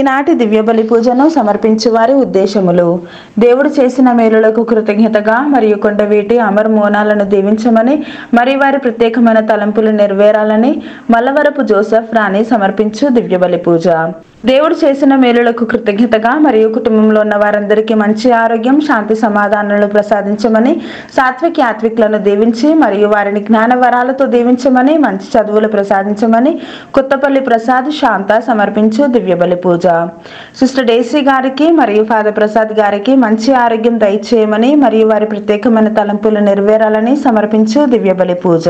ఈనాటి దివ్య బలి పూజను సమర్పించు వారి ఉద్దేశములు. దేవుడు చేసిన మేలులకు కృతజ్ఞతగా మరియు కొండవీటి అమర్ మోనాలను దీవించమని, మరి వారి ప్రత్యేకమైన తలంపులు నెరవేరాలని మల్లవరపు జోసెఫ్ రాణి సమర్పించు దివ్య బలి పూజ. దేవుడు చేసిన మేలులకు కృతజ్ఞతగా మరియు కుటుంబంలో ఉన్న వారందరికీ మంచి ఆరోగ్యం, శాంతి, సమాధానాలను ప్రసాదించమని, సాత్విక్ యాత్విక్లను దీవించి మరియు వారిని జ్ఞాన వరాలతో దీవించమని, మంచి చదువులు ప్రసాదించమని కొత్తపల్లి ప్రసాద్ శాంత సమర్పించు దివ్య బలి పూజ. సిస్టర్ డేసీ గారికి మరియు ఫాదర్ ప్రసాద్ గారికి మంచి ఆరోగ్యం దయచేయమని మరియు వారి ప్రత్యేకమైన తలంపులు నెరవేరాలని సమర్పించు దివ్య బలి పూజ.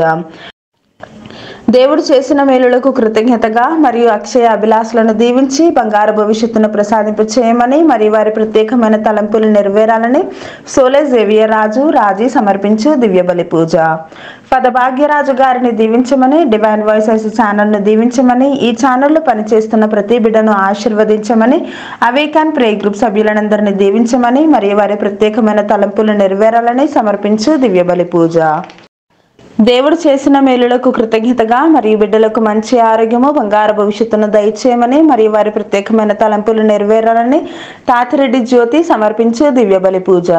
దేవుడు చేసిన మేలులకు కృతజ్ఞతగా మరియు అక్షయ అభిలాషలను దీవించి బంగారు భవిష్యత్తును ప్రసాదింప చేయమని మరియు వారి ప్రత్యేకమైన తలంపులు నెరవేరాలని సోలే జేవియర్ రాజు రాజీ సమర్పించు దివ్య బలి పూజ. పదభాగ్యరాజు గారిని దీవించమని, డివైన్ వాయిసెస్ ఛానల్ను దీవించమని, ఈ ఛానల్లో పనిచేస్తున్న ప్రతి బిడ్డను ఆశీర్వదించమని, అవేకాన్ ప్రే గ్రూప్ సభ్యులందరినీ దీవించమని మరియు వారి ప్రత్యేకమైన తలంపులు నెరవేరాలని సమర్పించు దివ్య బలి పూజ. దేవుడు చేసిన మేలులకు కృతజ్ఞతగా మరియు బిడ్డలకు మంచి ఆరోగ్యము, బంగారు భవిష్యత్తును దయచేయమని మరియు వారి ప్రత్యేకమైన తలంపులు నెరవేరాలని తాతిరెడ్డి జ్యోతి సమర్పించు దివ్య బలి పూజ.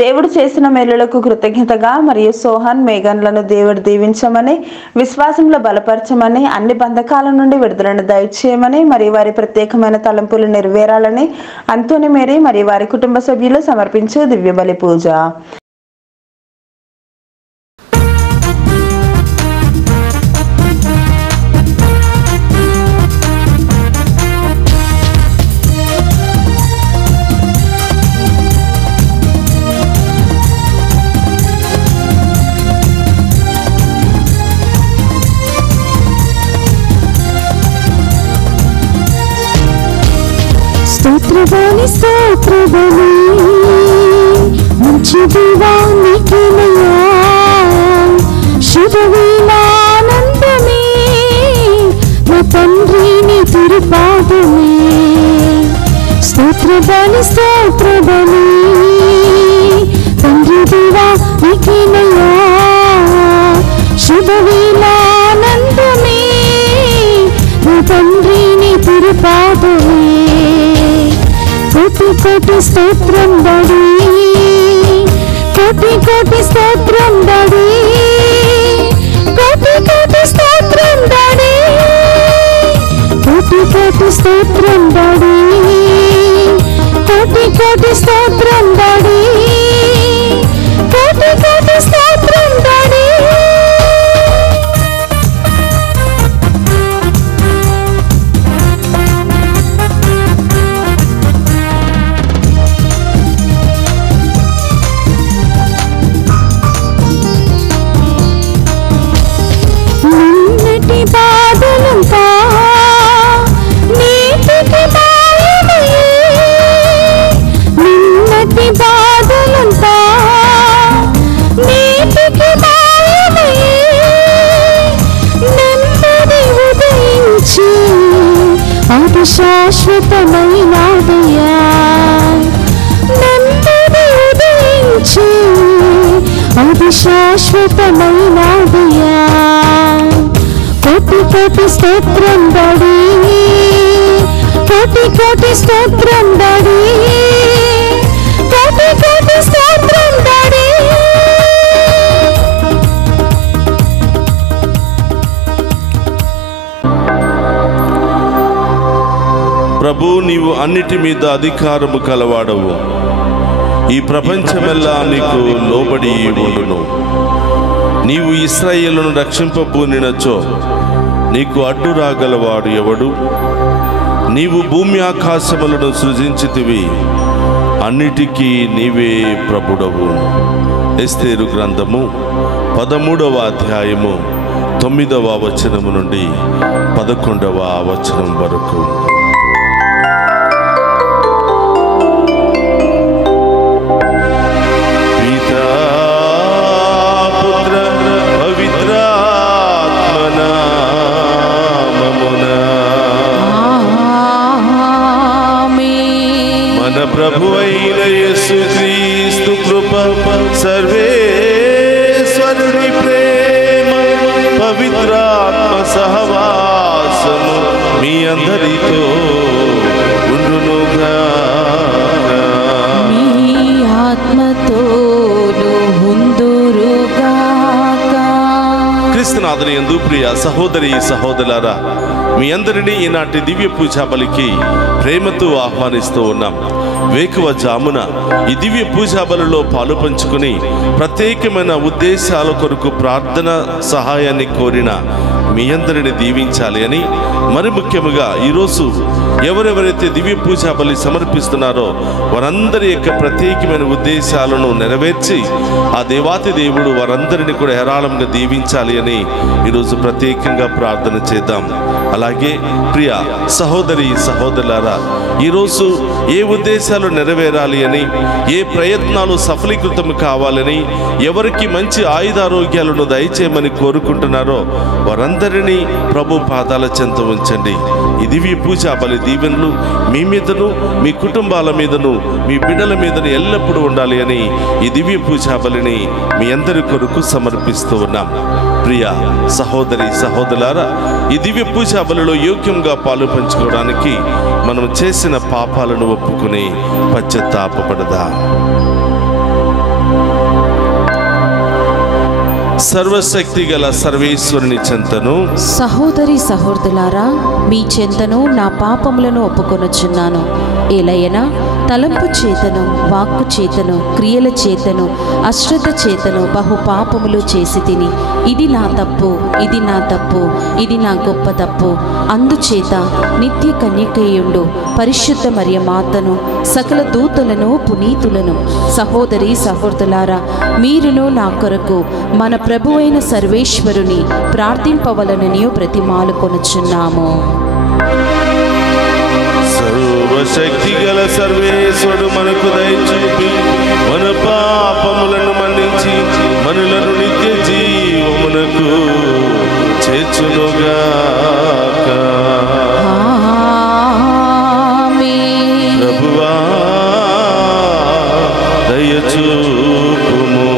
దేవుడు చేసిన మేలులకు కృతజ్ఞతగా మరియు సోహన్ మేఘన్లను దేవుడు దీవించమని, విశ్వాసంలో బలపరచమని, అన్ని బంధకాల నుండి విడుదలను దయచేయమని మరియు వారి ప్రత్యేకమైన తలంపులు నెరవేరాలని అంతోని మేరీ మరియు వారి కుటుంబ సభ్యులు సమర్పించు దివ్య బలి పూజ. స్తోత్రబలి స్తోత్రబలి మంచి దీవానికినయా, శుభవేళానందమే నా తండ్రి నీ తిరుపాదమే. స్తోత్రబలి స్తోత్రబలి తండ్రి దీవానికినయా, శుభవేళానందమే నా తండ్రి నీ తిరుపాదమే. కోటి కోటి స్తోత్రం డాడీ, కోటి కోటి స్తోత్రం డాడీ, కోటి కోటి స్తోత్రం డాడీ, కోటి కోటి స్తోత్రం డాడీ, కోటి కోటి స్తోత్రం డాడీ, కోటి కోటి స్తోత్రం డాడీ. బాధలంతా నీటికి మాయమయ్యే, నిన్నటి బాధలంతా నీటికి మాయమయ్యే, నెమ్మది ఉదయించి అది శాశ్వతమైనదయ్యా, నెమ్మది ఉదయించి అది శాశ్వతమైనదయ్యా. కోటి కోటి స్తోత్రం డాడీ, కోటి కోటి స్తోత్రం డాడీ, కోటి కోటి స్తోత్రం డాడీ. ప్రభు, నీవు అన్నిటి మీద అధికారము కలవాడవు. ఈ ప్రపంచమెల్లా నీకు లోబడి ఉండును. నీవు ఇశ్రాయేలును రక్షింపబూనినచో నీకు అడ్డు రాగలవాడు ఎవడు? నీవు భూమి ఆకాశములను సృజించితివి, అన్నిటికీ నీవే ప్రభుడవు. ఎస్తేరు గ్రంథము 13వ అధ్యాయము 9వ వచనము నుండి 11వ వచనం వరకు. ప్రభు అయిన యేసుక్రీస్తు కృప, సర్వేశ్వరుని ప్రేమ, పవిత్రాత్మ సహవాసము మీ అందరితో క్రీస్తునందు ప్రియ సహోదరి సహోదరులారా, మీ అందరినీ ఈనాటి దివ్య పూజా బలికి ప్రేమతో ఆహ్వానిస్తూ ఉన్నాం. వేకువ జామున ఈ దివ్య పూజా బలిలో పాలు పంచుకుని ప్రత్యేకమైన ఉద్దేశాల కొరకు ప్రార్థన సహాయాన్ని కోరిన మీ అందరిని దీవించాలి అని, మరి ముఖ్యముగా ఈరోజు ఎవరెవరైతే దివ్య పూజా బలి సమర్పిస్తున్నారో వారందరి యొక్క ప్రత్యేకమైన ఉద్దేశాలను నెరవేర్చి ఆ దేవాతి దేవుడు వారందరిని కూడా హేరాళంగా దీవించాలి అని ఈరోజు ప్రత్యేకంగా ప్రార్థన చేద్దాం. అలాగే ప్రియ సహోదరి సహోదరులారా, ఈరోజు ఏ ఉద్దేశాలు నెరవేరాలి అని, ఏ ప్రయత్నాలు సఫలీకృతం కావాలని, ఎవరికి మంచి ఆయుధారోగ్యాలను దయచేయమని కోరుకుంటున్నారో వారందరినీ ప్రభు పాదాల చెంత ఉంచండి. ఈ దివ్య పూజా బలి దీవెనలు మీ మీదను, మీ కుటుంబాల మీదను, మీ బిడ్డల మీదను ఎల్లప్పుడూ ఉండాలి అని ఈ దివ్య పూజా బలిని మీ అందరి కొరకు సమర్పిస్తూ ఉన్నాం. ప్రియ సహోదరి సహోదరులారా, ఈ దివ్య పూజా బలిలో యోగ్యంగా పాలు పంచుకోవడానికి మనం చేసిన పాపాలను ఒప్పుకుని పశ్చాత్తాపపడదా. సర్వశక్తి గల సర్వేశ్వరుని చెంతను, సహోదరి సహోదరులారా, మీ చెంతను నా పాపములను ఒప్పుకొనుచున్నాను. ఏలయనా తలంపు చేతను, వాక్కు చేతను, క్రియల చేతను, అశ్రద్ధ చేతను బహు పాపములు చేసి తిని, ఇది నా తప్పు, ఇది నా తప్పు, ఇది నా గొప్ప తప్పు. అందుచేత నిత్య కన్యకయుండు పరిశుద్ధ మరియ మాతను, సకల దూతలను, పునీతులను, సహోదరి సహోదరులారా, మీరును నా కొరకు మన ప్రభువైన సర్వేశ్వరుని ప్రార్థింపవలనని బ్రతిమాలు కొనుచున్నాము. సర్వశక్తి గల సర్వేశ్వరుడు మనకు దయచూపి మన పాపములను మన్నించి మనలను నిత్య జీవమునకు చేర్చునుగాక. ప్రభువా దయచూపుము,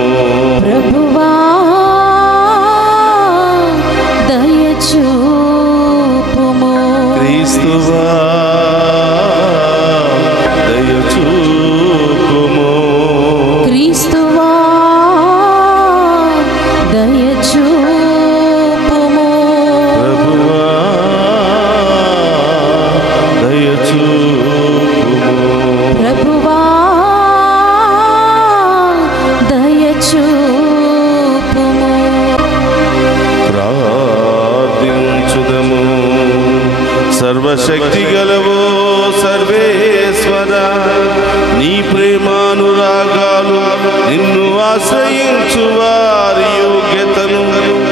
ప్రభువా దయచూపుము, క్రీస్తువా దయచూపుము, క్రీస్తువా దయచూపుము, ప్రభువా దయచూపుము. ప్రభువా దయచూపుము. ప్రార్థించుదము. సర్వశక్తి గలవో సర్వేశ్వర, నీ ప్రేమానురాగాలు నిన్ను ఆశ్రయించు వారి యోగ్యతను,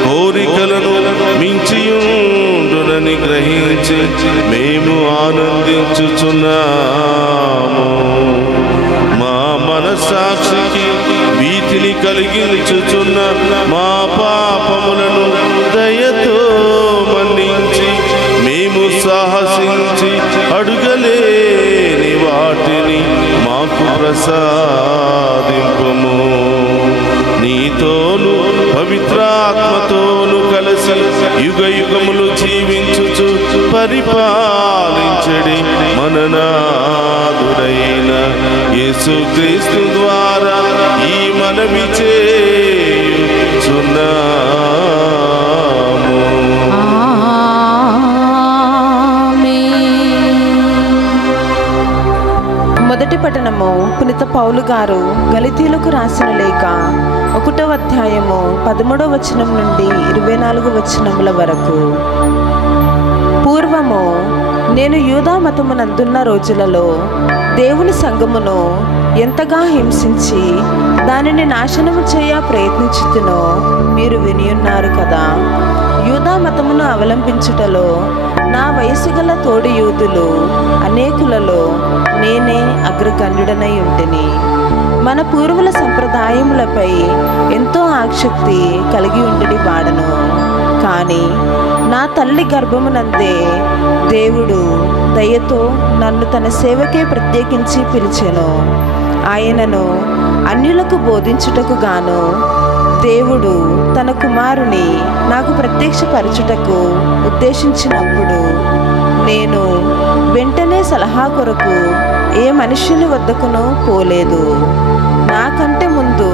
కోరికలను మించియుండునని గ్రహించి మేము ఆనందించుచున్నాము. మా మనస్సాక్షికి భీతిని కలిగించుచున్న మా పాపములను దయతో మన్నించి మేము సాహసించి అడుగలేని వాటిని మాకు ప్రసాదింపుము. నీతోను పవిత్రాత్మతోను కలిసి యుగ యుగములు జీవించుచు పరిపాలించడి మననాథుడైన యేసుక్రీస్తు ద్వారా ఈ మనవి చేయుచున్నాము. మొదటి పట్టణము పునీత పౌలు గారు గలితీయులకు రాసిన లేఖ 1వ అధ్యాయము 13వ వచనం నుండి 24వ వచనముల వరకు. పూర్వము నేను యూదా మతమునందున్న రోజులలో దేవుని సంఘమును ఎంతగా హింసించి దానిని నాశనము చేయ ప్రయత్నించుతునో మీరు వినియున్నారు కదా. యూదా మతమును అవలంబించుటలో నా వయసు గల తోడి యూదులు అనేకులలో నేనే అగ్రగణ్యుడనై ఉంటిని. మన పూర్వుల సంప్రదాయములపై ఎంతో ఆసక్తి కలిగి ఉండడి వాడను. కానీ నా తల్లి గర్భమునందే దేవుడు దయతో నన్ను తన సేవకే ప్రత్యేకించి పిలిచెను. ఆయనను అన్యులకు బోధించుటకు గాను దేవుడు తన కుమారుని నాకు ప్రత్యక్షపరచుటకు ఉద్దేశించినప్పుడు నేను వెంటనే సలహా కొరకు ఏ మనుష్యుని వద్దకునూ పోలేదు. నాకంటే ముందు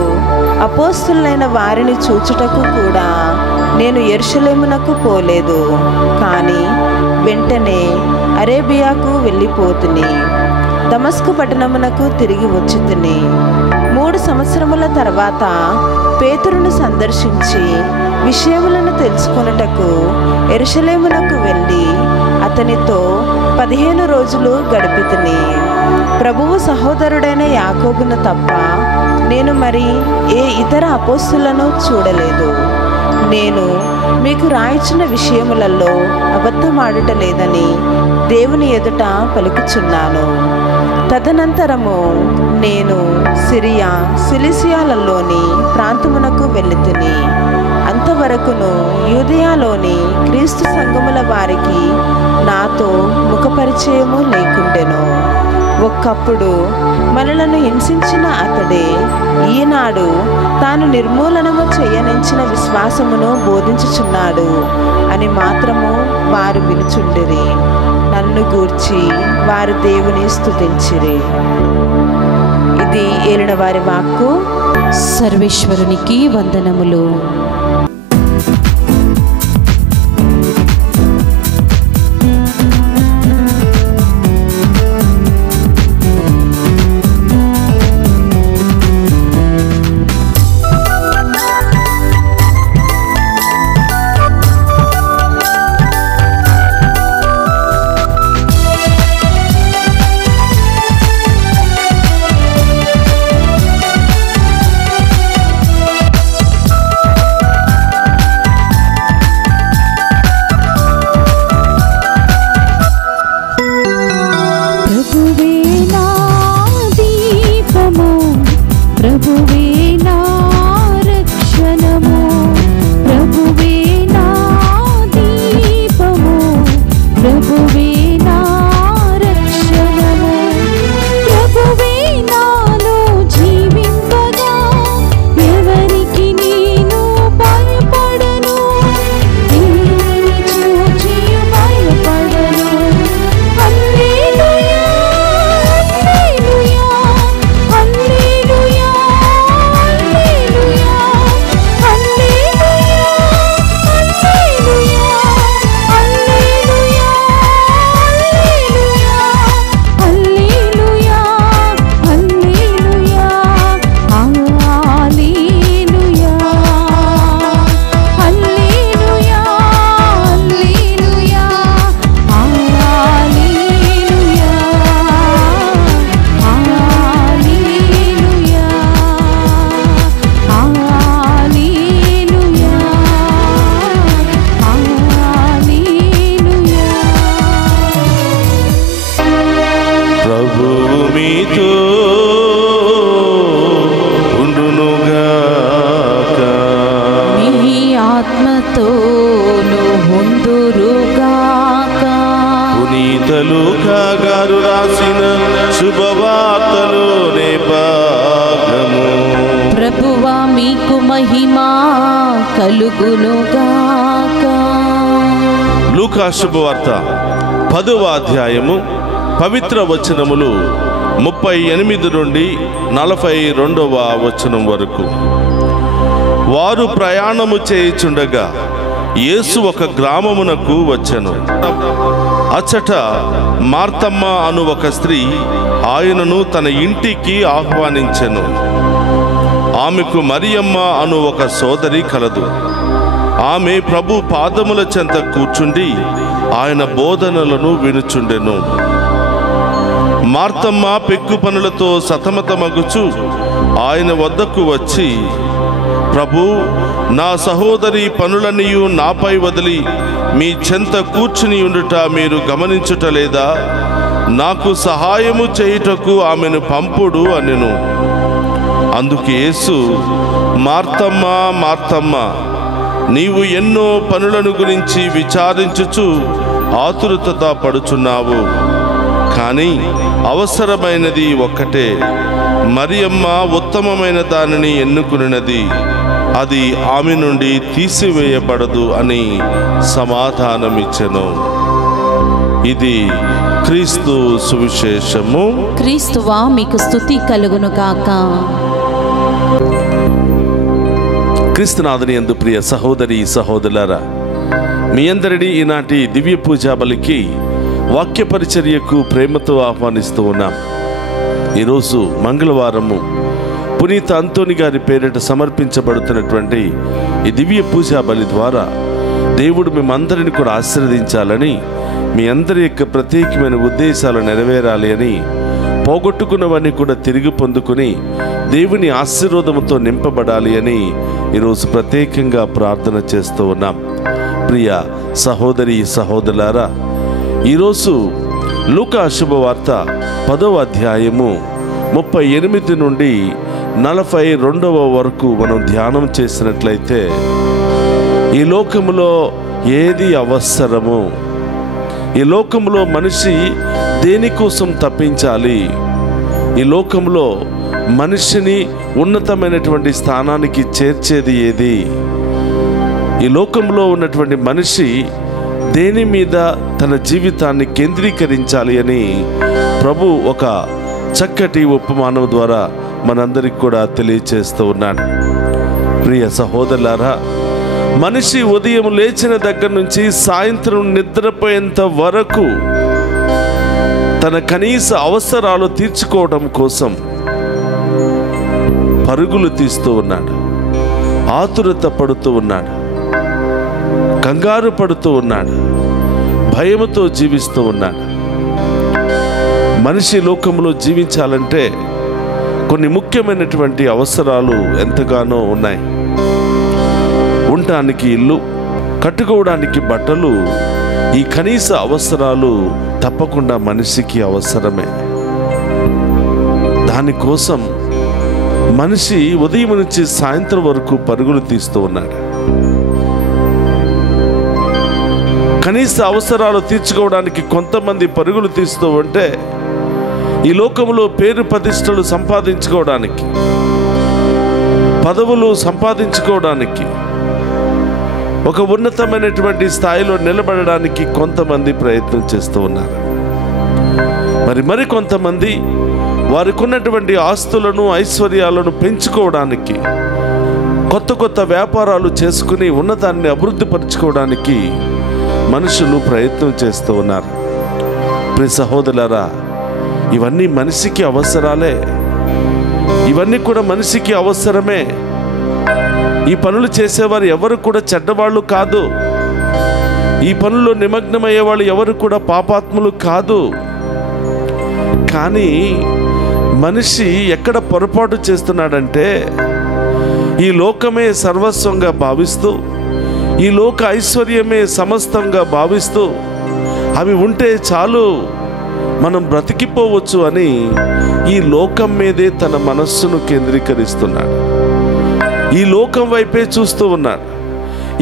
అపోస్తులైన వారిని చూచుటకు కూడా నేను యెరూషలేమునకు పోలేదు, కానీ వెంటనే అరేబియాకు వెళ్ళిపోతుని, దమస్కు పట్టణమునకు తిరిగి వచ్చుతుని. 3 సంవత్సరముల తర్వాత పేతురును సందర్శించి విషయములను తెలుసుకొనుటకు యెరూషలేమునకు వెళ్ళి అతనితో 15 రోజులు గడిపితిని. ప్రభువు సహోదరుడైన యాకోబును తప్ప నేను మరి ఏ ఇతర అపోస్తులను చూడలేదు. నేను మీకు రాయించిన విషయములలో అబద్ధమాడుట లేదని దేవుని ఎదుట పలుకుచున్నాను. తదనంతరము నేను సిరియా సిలిసియాలలోని ప్రాంతమునకు వెళ్ళితిని. అంతవరకును యూదయలోని క్రీస్తు సంఘముల వారికి నాతో ముఖపరిచయము లేకుండెను. ఒక్కప్పుడు మనలను హింసించిన అతడే ఈనాడు తాను నిర్మూలనము చేయనించిన విశ్వాసమును బోధించుచున్నాడు అని మాత్రము వారు వినుచుండిరి. నన్ను గూర్చి వారు దేవుని స్తుతించిరి. ఇది ఏలిన వారి వాక్కు. సర్వేశ్వరునికి వందనములు. గారు రాసిన శుభవార్తలోనే భాగము. ప్రభువా మీకు మహిమా కలుగునుగాక. లూకా శుభవార్త 10వ అధ్యాయము పవిత్ర వచనములు 38 నుండి 42వ వచనం వరకు. వారు ప్రయాణము చేయుచుండగా యేసు ఒక గ్రామమునకు వచ్చెను. అచ్చట మార్తమ్మ అను ఒక స్త్రీ ఆయనను తన ఇంటికి ఆహ్వానించెను. ఆమెకు మరియమ్మ అను ఒక సోదరి కలదు. ఆమె ప్రభు పాదముల చెంత కూర్చుండి ఆయన బోధనలను వినుచుండెను. మార్తమ్మ పెక్కు పనులతో సతమతమగుచు ఆయన వద్దకు వచ్చి, ప్రభు, నా సహోదరి పనులన్నీయు నాపై వదిలి మీ చెంత కూర్చుని ఉండుట మీరు గమనించుటలేదా? నాకు సహాయము చేయుటకు ఆమెను పంపుడు అనెను. అందుకు యేసు, మార్తమ్మ, మార్తమ్మ, నీవు ఎన్నో పనులను గురించి విచారించుచు ఆతురత పడుచున్నావు, కానీ అవసరమైనది ఒక్కటే. మరియమ్మ ఉత్తమమైన దానిని ఎన్నుకున్నది, అది ఆమె నుండి తీసివేయబడదు అని సమాధానమిచ్చెను. ఇది క్రీస్తు సువిశేషము. క్రీస్తువా మీకు స్తుతి కలుగును గాక. క్రీస్తునాథుని యందు ప్రియ సహోదరి సహోదరులారా, మీ అందరినీ ఈనాటి దివ్య పూజా బలికి వాక్య పరిచర్యకు ప్రేమతో ఆహ్వానిస్తూ ఉన్నాం. ఈరోజు మంగళవారము పునీత అంతోని గారి పేరిట సమర్పించబడుతున్నటువంటి ఈ దివ్య పూజా బలి ద్వారా దేవుడు మేమందరిని కూడా ఆశీర్వదించాలని, మీ అందరి యొక్క ప్రత్యేకమైన ఉద్దేశాలు నెరవేరాలి అని, పోగొట్టుకున్నవన్నీ కూడా తిరిగి పొందుకొని దేవుని ఆశీర్వాదంతో నింపబడాలి అని ఈరోజు ప్రత్యేకంగా ప్రార్థన చేస్తూ ఉన్నాం. ప్రియ సహోదరి సహోదరులారా, ఈరోజు లూకా శుభవార్త 10వ అధ్యాయము 38 నుండి 42వ వరకు మనం ధ్యానం చేసినట్లయితే, ఈ లోకములో ఏది అవసరము, ఈ లోకంలో మనిషి దేనికోసం తప్పించాలి, ఈ లోకంలో మనిషిని ఉన్నతమైనటువంటి స్థానానికి చేర్చేది ఏది, ఈ లోకంలో ఉన్నటువంటి మనిషి దేని మీద తన జీవితాన్ని కేంద్రీకరించాలి అని ప్రభు ఒక చక్కటి ఉపమానం ద్వారా మనందరికి కూడా తెలియచేస్తూ ఉన్నాడు. ప్రియ సహోదరులారా, మనిషి ఉదయం లేచిన దగ్గర నుంచి సాయంత్రం నిద్రపోయేంత వరకు తన కనీస అవసరాలు తీర్చుకోవడం కోసం పరుగులు తీస్తూ ఉన్నాడు, ఆతురత పడుతూ ఉన్నాడు, కంగారు పడుతూ ఉన్నాడు, భయముతో జీవిస్తూ ఉన్నాడు. మనిషి లోకంలో జీవించాలంటే కొన్ని ముఖ్యమైనటువంటి అవసరాలు ఎంతగానో ఉన్నాయి. ఉండటానికి ఇల్లు, కట్టుకోవడానికి బట్టలు, ఈ కనీస అవసరాలు తప్పకుండా మనిషికి అవసరమే. దానికోసం మనిషి ఉదయం నుంచి సాయంత్రం వరకు పరుగులు తీస్తూ ఉన్నాడు. కనీస అవసరాలు తీర్చుకోవడానికి కొంతమంది పరుగులు తీస్తూ ఉంటే, ఈ లోకంలో పేరు ప్రతిష్టలు సంపాదించుకోవడానికి, పదవులు సంపాదించుకోవడానికి, ఒక ఉన్నతమైనటువంటి స్థాయిలో నిలబడడానికి కొంతమంది ప్రయత్నం చేస్తూ ఉన్నారు. మరి కొంతమంది వారికి ఉన్నటువంటి ఆస్తులను, ఐశ్వర్యాలను పెంచుకోవడానికి, కొత్త వ్యాపారాలు చేసుకుని ఉన్నతాన్ని అభివృద్ధి పరచుకోవడానికి మనుషులు ప్రయత్నం చేస్తూ ఉన్నారు. ప్రియ సహోదరులారా, ఇవన్నీ మనిషికి అవసరాలే, ఇవన్నీ కూడా మనిషికి అవసరమే. ఈ పనులు చేసేవారు ఎవరు కూడా చెడ్డవాళ్ళు కాదు, ఈ పనుల్లో నిమగ్నమయ్యే వాళ్ళు ఎవరు కూడా పాపాత్ములు కాదు. కానీ మనిషి ఎక్కడ పొరపాటు చేస్తున్నాడంటే, ఈ లోకమే సర్వస్వంగా భావిస్తూ, ఈ లోక ఐశ్వర్యమే సమస్తంగా భావిస్తూ, అవి ఉంటే చాలు మనం బ్రతికిపోవచ్చు అని ఈ లోకం మీదే తన మనస్సును కేంద్రీకరిస్తున్నాడు. ఈ లోకం వైపే చూస్తూ ఉన్నాడు.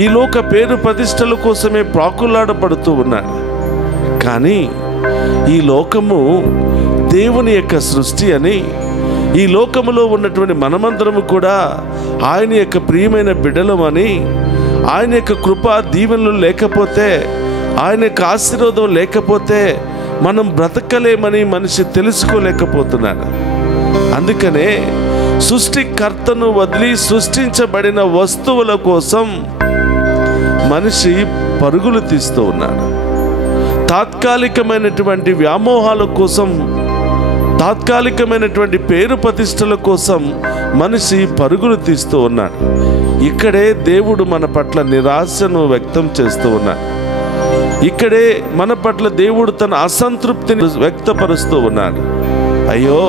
ఈ లోక పేరు ప్రతిష్టల కోసమే ప్రాకులాడపడుతూ ఉన్నాడు. కానీ ఈ లోకము దేవుని యొక్క సృష్టి అని, ఈ లోకములో ఉన్నటువంటి మనమందరము కూడా ఆయన యొక్క ప్రియమైన బిడ్డలమని, ఆయన యొక్క కృపా దీవెనలు లేకపోతే, ఆయన యొక్క ఆశీర్వాదం లేకపోతే మనం బ్రతకలేమని మనిషి తెలుసుకోలేకపోతున్నాడు. అందుకనే సృష్టికర్తను వదిలి సృష్టించబడిన వస్తువుల కోసం మనిషి పరుగులు తీస్తూ ఉన్నాడు. తాత్కాలికమైనటువంటి వ్యామోహాల కోసం, తాత్కాలికమైనటువంటి పేరు ప్రతిష్టల కోసం మనిషి పరుగులు తీస్తూ ఉన్నాడు. ఇక్కడే దేవుడు మన పట్ల నిరాశను వ్యక్తం చేస్తూ ఉన్నాడు. ఇక్కడే మన పట్ల దేవుడు తన అసంతృప్తిని వ్యక్తపరుస్తూ ఉన్నాడు. అయ్యో,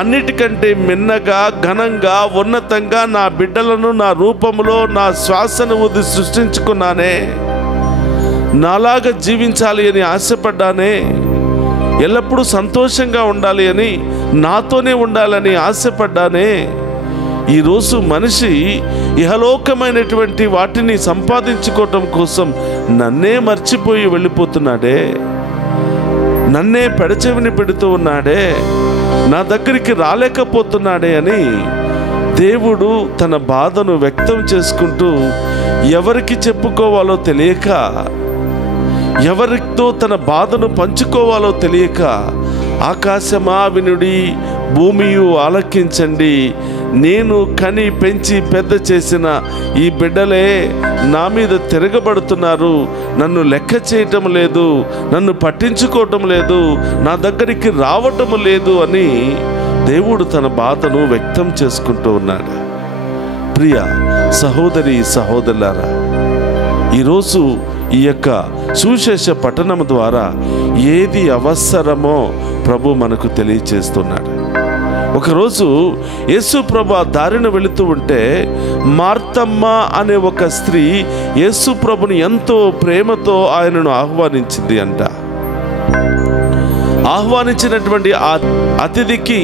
అన్నిటికంటే మిన్నగా, ఘనంగా, ఉన్నతంగా నా బిడ్డలను నా రూపంలో నా శ్వాసను ఊది సృష్టించుకున్నానే, నాలాగా జీవించాలి అని ఆశపడ్డానే, ఎల్లప్పుడూ సంతోషంగా ఉండాలి అని, నాతోనే ఉండాలని ఆశపడ్డానే. ఈరోజు మనిషి ఇహలోకమైనటువంటి వాటిని సంపాదించుకోవటం కోసం నన్నే మర్చిపోయి వెళ్ళిపోతున్నాడే, నన్నే పెడచెవిని పెడుతూ ఉన్నాడే, నా దగ్గరికి రాలేకపోతున్నాడే అని దేవుడు తన బాధను వ్యక్తం చేసుకుంటూ, ఎవరికి చెప్పుకోవాలో తెలియక, ఎవరితో తన బాధను పంచుకోవాలో తెలియక, ఆకాశమా వినుడి, భూమియు ఆలకించండి, నేను కని పెంచి పెద్ద చేసిన ఈ బిడ్డలే నా మీద తిరగబడుతున్నారు, నన్ను లెక్క చేయటం లేదు, నన్ను పట్టించుకోవటం లేదు, నా దగ్గరికి రావటం లేదు అని దేవుడు తన బాధను వ్యక్తం చేసుకుంటూ ఉన్నాడు. ప్రియ సహోదరి సహోదరులారా, ఈరోజు ఈ యొక్క సువిశేష పఠనం ద్వారా ఏది అవసరమో ప్రభు మనకు తెలియచేస్తున్నాడు. ఒకరోజు యేసు ప్రభు ఆ దారిన వెళుతూ ఉంటే మార్తమ్మ అనే ఒక స్త్రీ యేసు ప్రభుని ఎంతో ప్రేమతో ఆయనను ఆహ్వానించింది అంట. ఆహ్వానించినటువంటి ఆ అతిథికి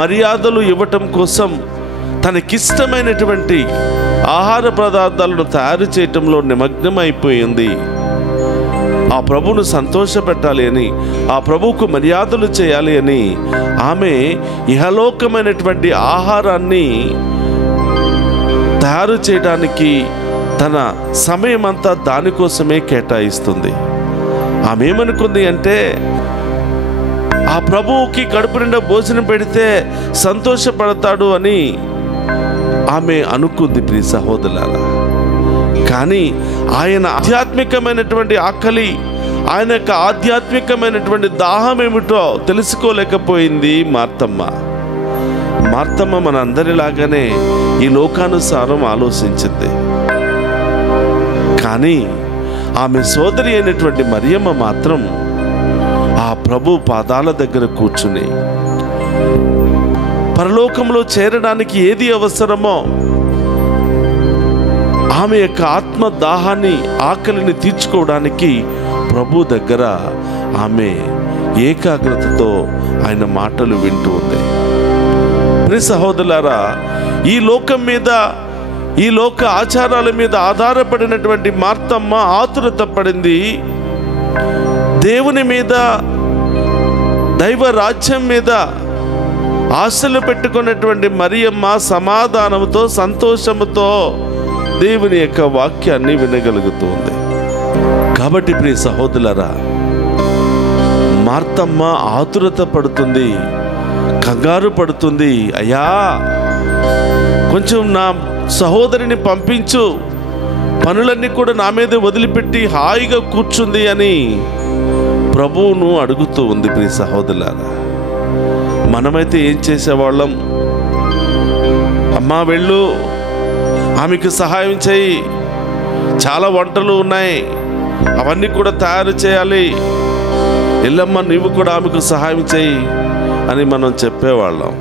మర్యాదలు ఇవ్వటం కోసం తనకిష్టమైనటువంటి ఆహార పదార్థాలను తయారు చేయటంలో నిమగ్నమైపోయింది. ఆ ప్రభువును సంతోషపెట్టాలి అని, ఆ ప్రభువుకు మర్యాదలు చేయాలి అని ఆమె ఇహలోకమైనటువంటి ఆహారాన్ని తయారు చేయడానికి తన సమయం అంతా దానికోసమే కేటాయిస్తుంది. ఆమె ఏమనుకుంది అంటే, ఆ ప్రభువుకి కడుపు నిండా భోజనం పెడితే సంతోషపడతాడు అని ఆమె అనుకుంది. ప్రియ సహోదరులారా, కానీ ఆయన ఆధ్యాత్మికమైనటువంటి ఆకలి, ఆయన యొక్క ఆధ్యాత్మికమైనటువంటి దాహం ఏమిటో తెలుసుకోలేకపోయింది మార్తమ్మ. మార్తమ్మ మన అందరిలాగానే ఈ లోకానుసారం ఆలోచించింది. కానీ ఆమె సోదరి అయినటువంటి మరియమ్మ మాత్రం ఆ ప్రభు పాదాల దగ్గర కూర్చుని పరలోకంలో చేరడానికి ఏది అవసరమో ఆమె యొక్క ఆత్మ దాహాన్ని, ఆకలిని తీర్చుకోవడానికి ప్రభు దగ్గర ఆమె ఏకాగ్రతతో ఆయన మాటలు వింటూ ఉంది. ప్రియ సహోదరులారా, ఈ లోకం మీద, ఈ లోక ఆచారాల మీద ఆధారపడినటువంటి మార్తమ్మ ఆతురత పడింది. దేవుని మీద, దైవ రాజ్యం మీద ఆశలు పెట్టుకున్నటువంటి మరియమ్మ సమాధానంతో, సంతోషముతో దేవుని యొక్క వాక్యాన్ని వినగలుగుతుంది. కాబట్టి ప్రియ సహోదరులారా, మార్తమ్మ ఆతురత పడుతుంది, కంగారు పడుతుంది. అయ్యా, కొంచెం నా సహోదరిని పంపించు, పనులన్నీ కూడా నా మీద వదిలిపెట్టి హాయిగా కూర్చుంది అని ప్రభువును అడుగుతూ ఉంది. ప్రియ సహోదరులారా, మనమైతే ఏం చేసేవాళ్ళం? అమ్మా వెళ్ళు, ఆమెకు సహాయం చేయి, చాలా వంటలు ఉన్నాయి, అవన్నీ కూడా తయారు చేయాలి, ఎల్లమ్మ నీవు కూడా ఆమెకు సహాయం చేయి అని మనం చెప్పేవాళ్ళం.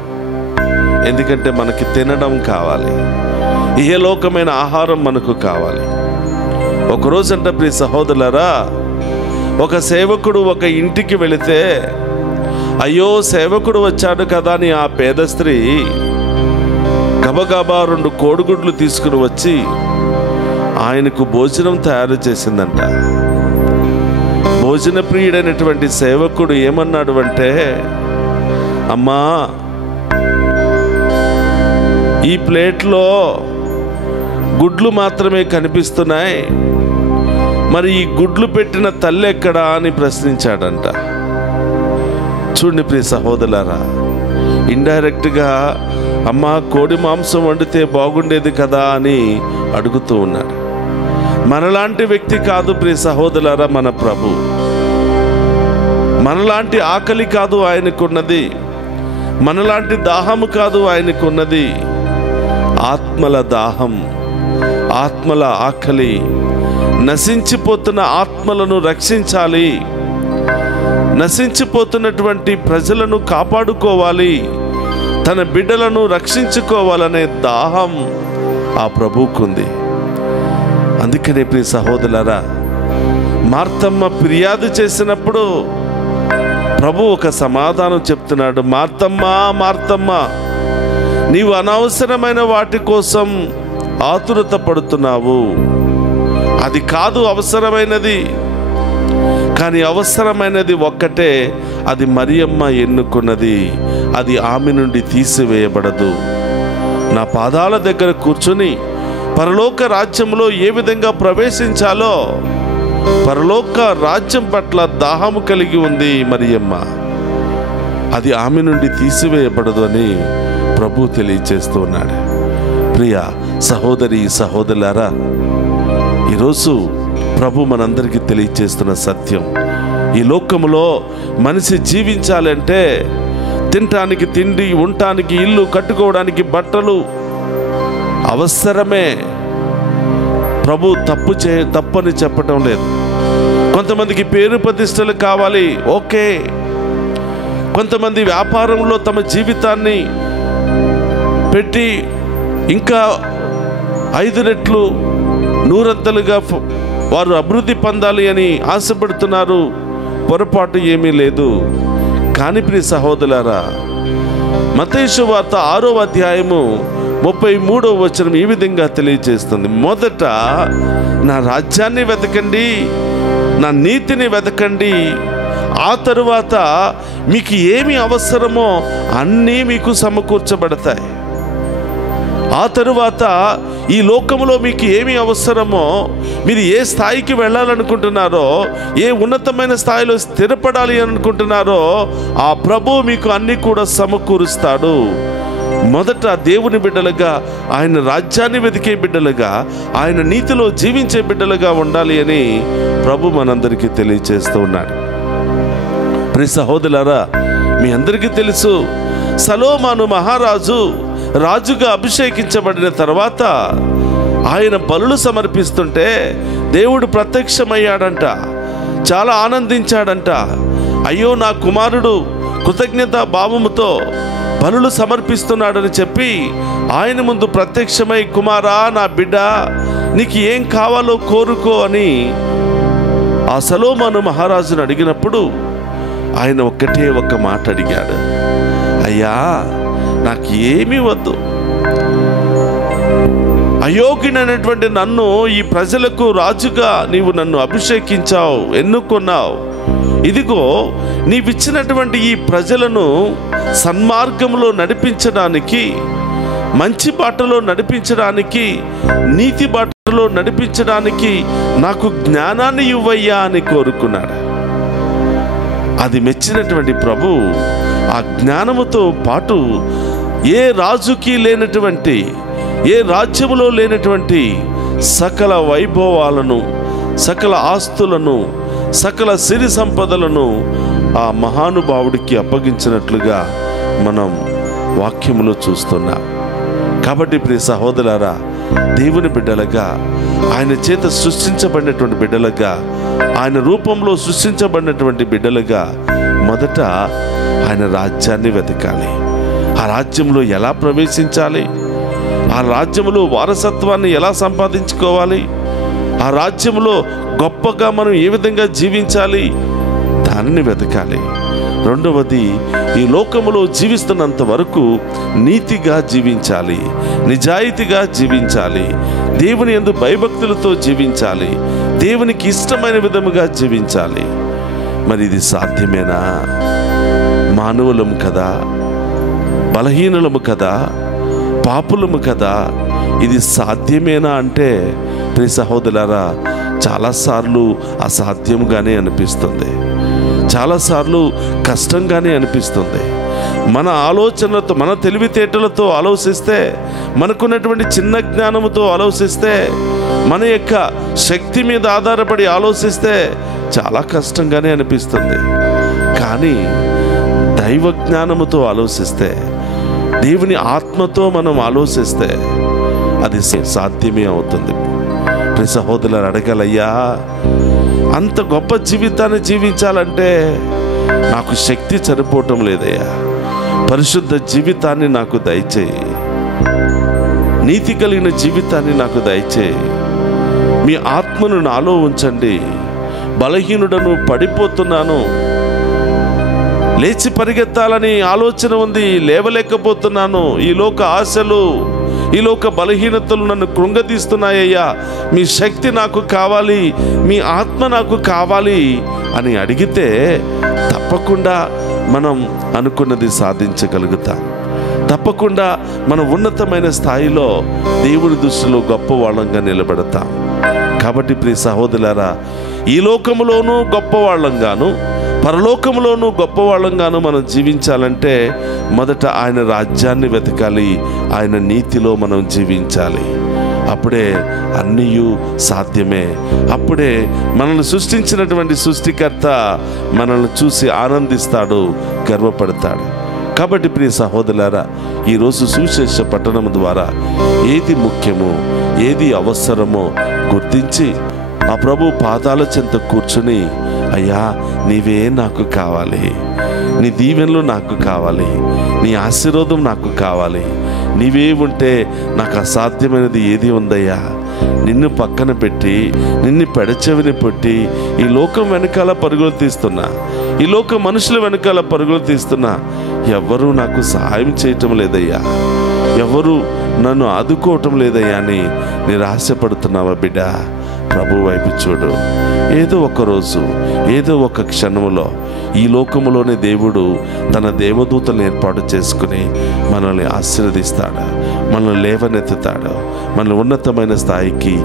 ఎందుకంటే మనకి తినడం కావాలి, ఇహలోకమైన ఆహారం మనకు కావాలి. ఒకరోజంట ప్రియ సహోదరులారా, ఒక సేవకుడు ఒక ఇంటికి వెళితే, అయ్యో సేవకుడు వచ్చాడు కదా అని ఆ పేద స్త్రీ గబగబా 2 కోడిగుడ్లు తీసుకుని వచ్చి ఆయనకు భోజనం తయారు చేసిందంట. భోజన ప్రియుడైనటువంటి సేవకుడు ఏమన్నాడు అంటే, అమ్మా, ఈ ప్లేట్లో గుడ్లు మాత్రమే కనిపిస్తున్నాయి, మరి ఈ గుడ్లు పెట్టిన తల్లి ఎక్కడా అని ప్రశ్నించాడంట. చూడండి ప్రియ సహోదరులారా, ఇండైరెక్ట్గా అమ్మా కోడి మాంసం వండితే బాగుండేది కదా అని అడుగుతూ ఉన్నాడు. మనలాంటి వ్యక్తి కాదు ప్రియ సహోదరులారా మన ప్రభు. మనలాంటి ఆకలి కాదు ఆయనకున్నది, మనలాంటి దాహము కాదు ఆయనకున్నది. ఆత్మల దాహం, ఆత్మల ఆకలి, నశించిపోతున్న ఆత్మలను రక్షించాలి, నశించిపోతున్నటువంటి ప్రజలను కాపాడుకోవాలి, తన బిడ్డలను రక్షించుకోవాలనే దాహం ఆ ప్రభువుకుంది. అందుకనే ప్రియ సహోదరులారా, మార్తమ్మ ఫిర్యాదు చేసినప్పుడు ప్రభు ఒక సమాధానం చెప్తున్నాడు. మార్తమ్మ, మార్తమ్మ, నీవు అనవసరమైన వాటి కోసం ఆతురత పడుతున్నావు. అది కాదు అవసరమైనది, కానీ అవసరమైనది ఒక్కటే, అది మరియమ్మ ఎన్నుకున్నది, అది ఆమె నుండి తీసివేయబడదు. నా పాదాల దగ్గర కూర్చుని పరలోక రాజ్యంలో ఏ విధంగా ప్రవేశించాలో, పరలోక రాజ్యం పట్ల దాహము కలిగి ఉంది మరియమ్మ, అది ఆమె నుండి తీసివేయబడదు అని ప్రభు తెలియచేస్తూ ఉన్నాడు. ప్రియ సహోదరి సహోదరులారా, ఈరోజు ప్రభు మనందరికీ తెలియచేస్తున్న సత్యం, ఈ లోకములో మనిషి జీవించాలంటే తినటానికి తిండి, ఉండటానికి ఇల్లు, కట్టుకోవడానికి బట్టలు అవసరమే. ప్రభు తప్పని చెప్పటం లేదు. కొంతమందికి పేరు ప్రతిష్టలు కావాలి, ఓకే. కొంతమంది వ్యాపారంలో తమ జీవితాన్ని పెట్టి ఇంకా 5 రెట్లు 100 వారు అభివృద్ధి పొందాలి అని ఆశపడుతున్నారు. పొరపాటు ఏమీ లేదు. కానీ ప్రియ సహోదరులారా, మత్తయి సువార్త 6వ అధ్యాయము 33వ వచనం ఈ విధంగా తెలియజేస్తుంది. మొదట నా రాజ్యాన్ని వెతకండి, నా నీతిని వెతకండి, ఆ తరువాత మీకు ఏమి అవసరమో అన్నీ మీకు సమకూర్చబడతాయి. ఆ తరువాత ఈ లోకంలో మీకు ఏమి అవసరమో, మీరు ఏ స్థాయికి వెళ్ళాలనుకుంటున్నారో, ఏ ఉన్నతమైన స్థాయిలో స్థిరపడాలి అనుకుంటున్నారో, ఆ ప్రభువు మీకు అన్నీ కూడా సమకూరుస్తాడు. మొదట దేవుని బిడ్డలుగా, ఆయన రాజ్యాన్ని వెతికే బిడ్డలుగా, ఆయన నీతిలో జీవించే బిడ్డలుగా ఉండాలి అని ప్రభు మనందరికీ తెలియచేస్తూ ఉన్నాడు. ప్రియ సహోదరులారా, మీ అందరికీ తెలుసు, సొలొమోను మహారాజు రాజుగా అభిషేకించబడిన తర్వాత ఆయన బలులు సమర్పిస్తుంటే దేవుడు ప్రత్యక్షమయ్యాడంట. చాలా ఆనందించాడంట. అయ్యో, నా కుమారుడు కృతజ్ఞతా భావముతో బలులు సమర్పిస్తున్నాడని చెప్పి ఆయన ముందు ప్రత్యక్షమై, కుమారా, నా బిడ్డ, నీకు ఏం కావాలో కోరుకో అని ఆ సొలొమోను మహారాజును అడిగినప్పుడు ఆయన ఒక్కటే ఒక్క మాట అడిగాడు. అయ్యా, నాకు ఏమీ వద్దు. అయోగ్యునైనటువంటి నన్ను ఈ ప్రజలకు రాజుగా నీవు నన్ను అభిషేకించావు, ఎన్నుకున్నావు. ఇదిగో, నీవిచ్చినటువంటి ఈ ప్రజలను సన్మార్గంలో నడిపించడానికి, మంచి బాటలో నడిపించడానికి, నీతి బాటలో నడిపించడానికి నాకు జ్ఞానాన్ని ఇవ్వయ్యా అని కోరుకున్నాడు. అది మెచ్చినటువంటి ప్రభు ఆ జ్ఞానముతో పాటు ఏ రాజుకి లేనటువంటి, ఏ రాజ్యములో లేనటువంటి సకల వైభవాలను, సకల ఆస్తులను, సకల సిరి సంపదలను ఆ మహానుభావుడికి అప్పగించినట్లుగా మనం వాక్యములో చూస్తున్నాం. కాబట్టి ప్రియ సహోదరులారా, దేవుని బిడ్డలుగా, ఆయన చేత సృష్టించబడినటువంటి బిడ్డలుగా, ఆయన రూపంలో సృష్టించబడినటువంటి బిడ్డలుగా మొదట ఆయన రాజ్యాన్ని వెతకాలి. ఆ రాజ్యంలో ఎలా ప్రవేశించాలి, ఆ రాజ్యంలో వారసత్వాన్ని ఎలా సంపాదించుకోవాలి, ఆ రాజ్యంలో గొప్పగా మనం ఏ విధంగా జీవించాలి, దానిని వెతకాలి. రెండవది, ఈ లోకములో జీవిస్తున్నంత వరకు నీతిగా జీవించాలి, నిజాయితీగా జీవించాలి, దేవుని యందు భయభక్తులతో జీవించాలి, దేవునికి ఇష్టమైన విధముగా జీవించాలి. మరి ఇది సాధ్యమేనా? మానవులము కదా, బలహీనులము కదా, పాపులము కదా. ఇది సాధ్యమేనా అంటే ప్రియ సహోదరులారా, చాలాసార్లు అసాధ్యంగానే అనిపిస్తుంది, చాలాసార్లు కష్టంగానే అనిపిస్తుంది. మన ఆలోచనలతో, మన తెలివితేటలతో ఆలోచిస్తే, మనకున్నటువంటి చిన్న జ్ఞానముతో ఆలోచిస్తే, మన యొక్క శక్తి మీద ఆధారపడి ఆలోచిస్తే చాలా కష్టంగానే అనిపిస్తుంది. కానీ దైవ జ్ఞానముతో ఆలోచిస్తే, దేవుని ఆత్మతో మనం ఆలోచిస్తే అది సాధ్యమే అవుతుంది. ప్రియ సహోదరులు అడగాలయ్యా, అంత గొప్ప జీవితాన్ని జీవించాలంటే నాకు శక్తి సరిపోవటం లేదయ్యా, పరిశుద్ధ జీవితాన్ని నాకు దయచేయి, నీతి కలిగిన జీవితాన్ని నాకు దయచేయి, మీ ఆత్మను నాలో ఉంచండి, బలహీనుడను, పడిపోతున్నాను, లేచి పరిగెత్తాలని ఆలోచన ఉంది, లేవలేకపోతున్నాను, ఈ లోక ఆశలు, ఈ లోక బలహీనతలు నన్ను కృంగదీస్తున్నాయ్యా, మీ శక్తి నాకు కావాలి, మీ ఆత్మ నాకు కావాలి అని అడిగితే తప్పకుండా మనం అనుకున్నది సాధించగలుగుతాం. తప్పకుండా మన ఉన్నతమైన స్థాయిలో దేవుని దృష్టిలో గొప్పవాళ్ళంగా నిలబడతాం. కాబట్టి ప్రియ సహోదరులారా, ఈ లోకములోనూ గొప్పవాళ్ళంగాను, పరలోకంలోనూ గొప్పవాళ్ళంగాను మనం జీవించాలంటే మొదట ఆయన రాజ్యాన్ని వెతకాలి, ఆయన నీతిలో మనం జీవించాలి. అప్పుడే అన్నీ సాధ్యమే. అప్పుడే మనల్ని సృష్టించినటువంటి సృష్టికర్త మనల్ని చూసి ఆనందిస్తాడు, గర్వపడతాడు. కాబట్టి ప్రియ సహోదరులారా, ఈరోజు సువిశేష పఠనం ద్వారా ఏది ముఖ్యమో, ఏది అవసరమో గుర్తించి ఆ ప్రభు పాదాల చెంత కూర్చుని, అయ్యా నీవే నాకు కావాలి, నీ దీవెనలు నాకు కావాలి, నీ ఆశీర్వాదం నాకు కావాలి, నీవే ఉంటే నాకు అసాధ్యమైనది ఏది ఉందయ్యా, నిన్ను పక్కన పెట్టి నిన్ను పెడచెవిని పెట్టి ఈ లోకం వెనకాల పరుగులు తీస్తున్నా, ఈ లోక మనుషుల వెనకాల పరుగులు తీస్తున్నా, ఎవ్వరూ నాకు సహాయం చేయటం లేదయ్యా, ఎవరు నన్ను ఆదుకోవటం లేదయ్యా అని నిరాశపడుతున్నావా బిడ్డ? ప్రభు వైపు చూడు. ఏదో ఒక రోజు, ఏదో ఒక క్షణంలో ఈ లోకములోనే దేవుడు తన దేవదూతలను ఏర్పాటు చేసుకుని మనల్ని ఆశీర్వదిస్తాడు, మనల్ని లేవనెత్తుతాడు, మనల్ని ఉన్నతమైన స్థాయికి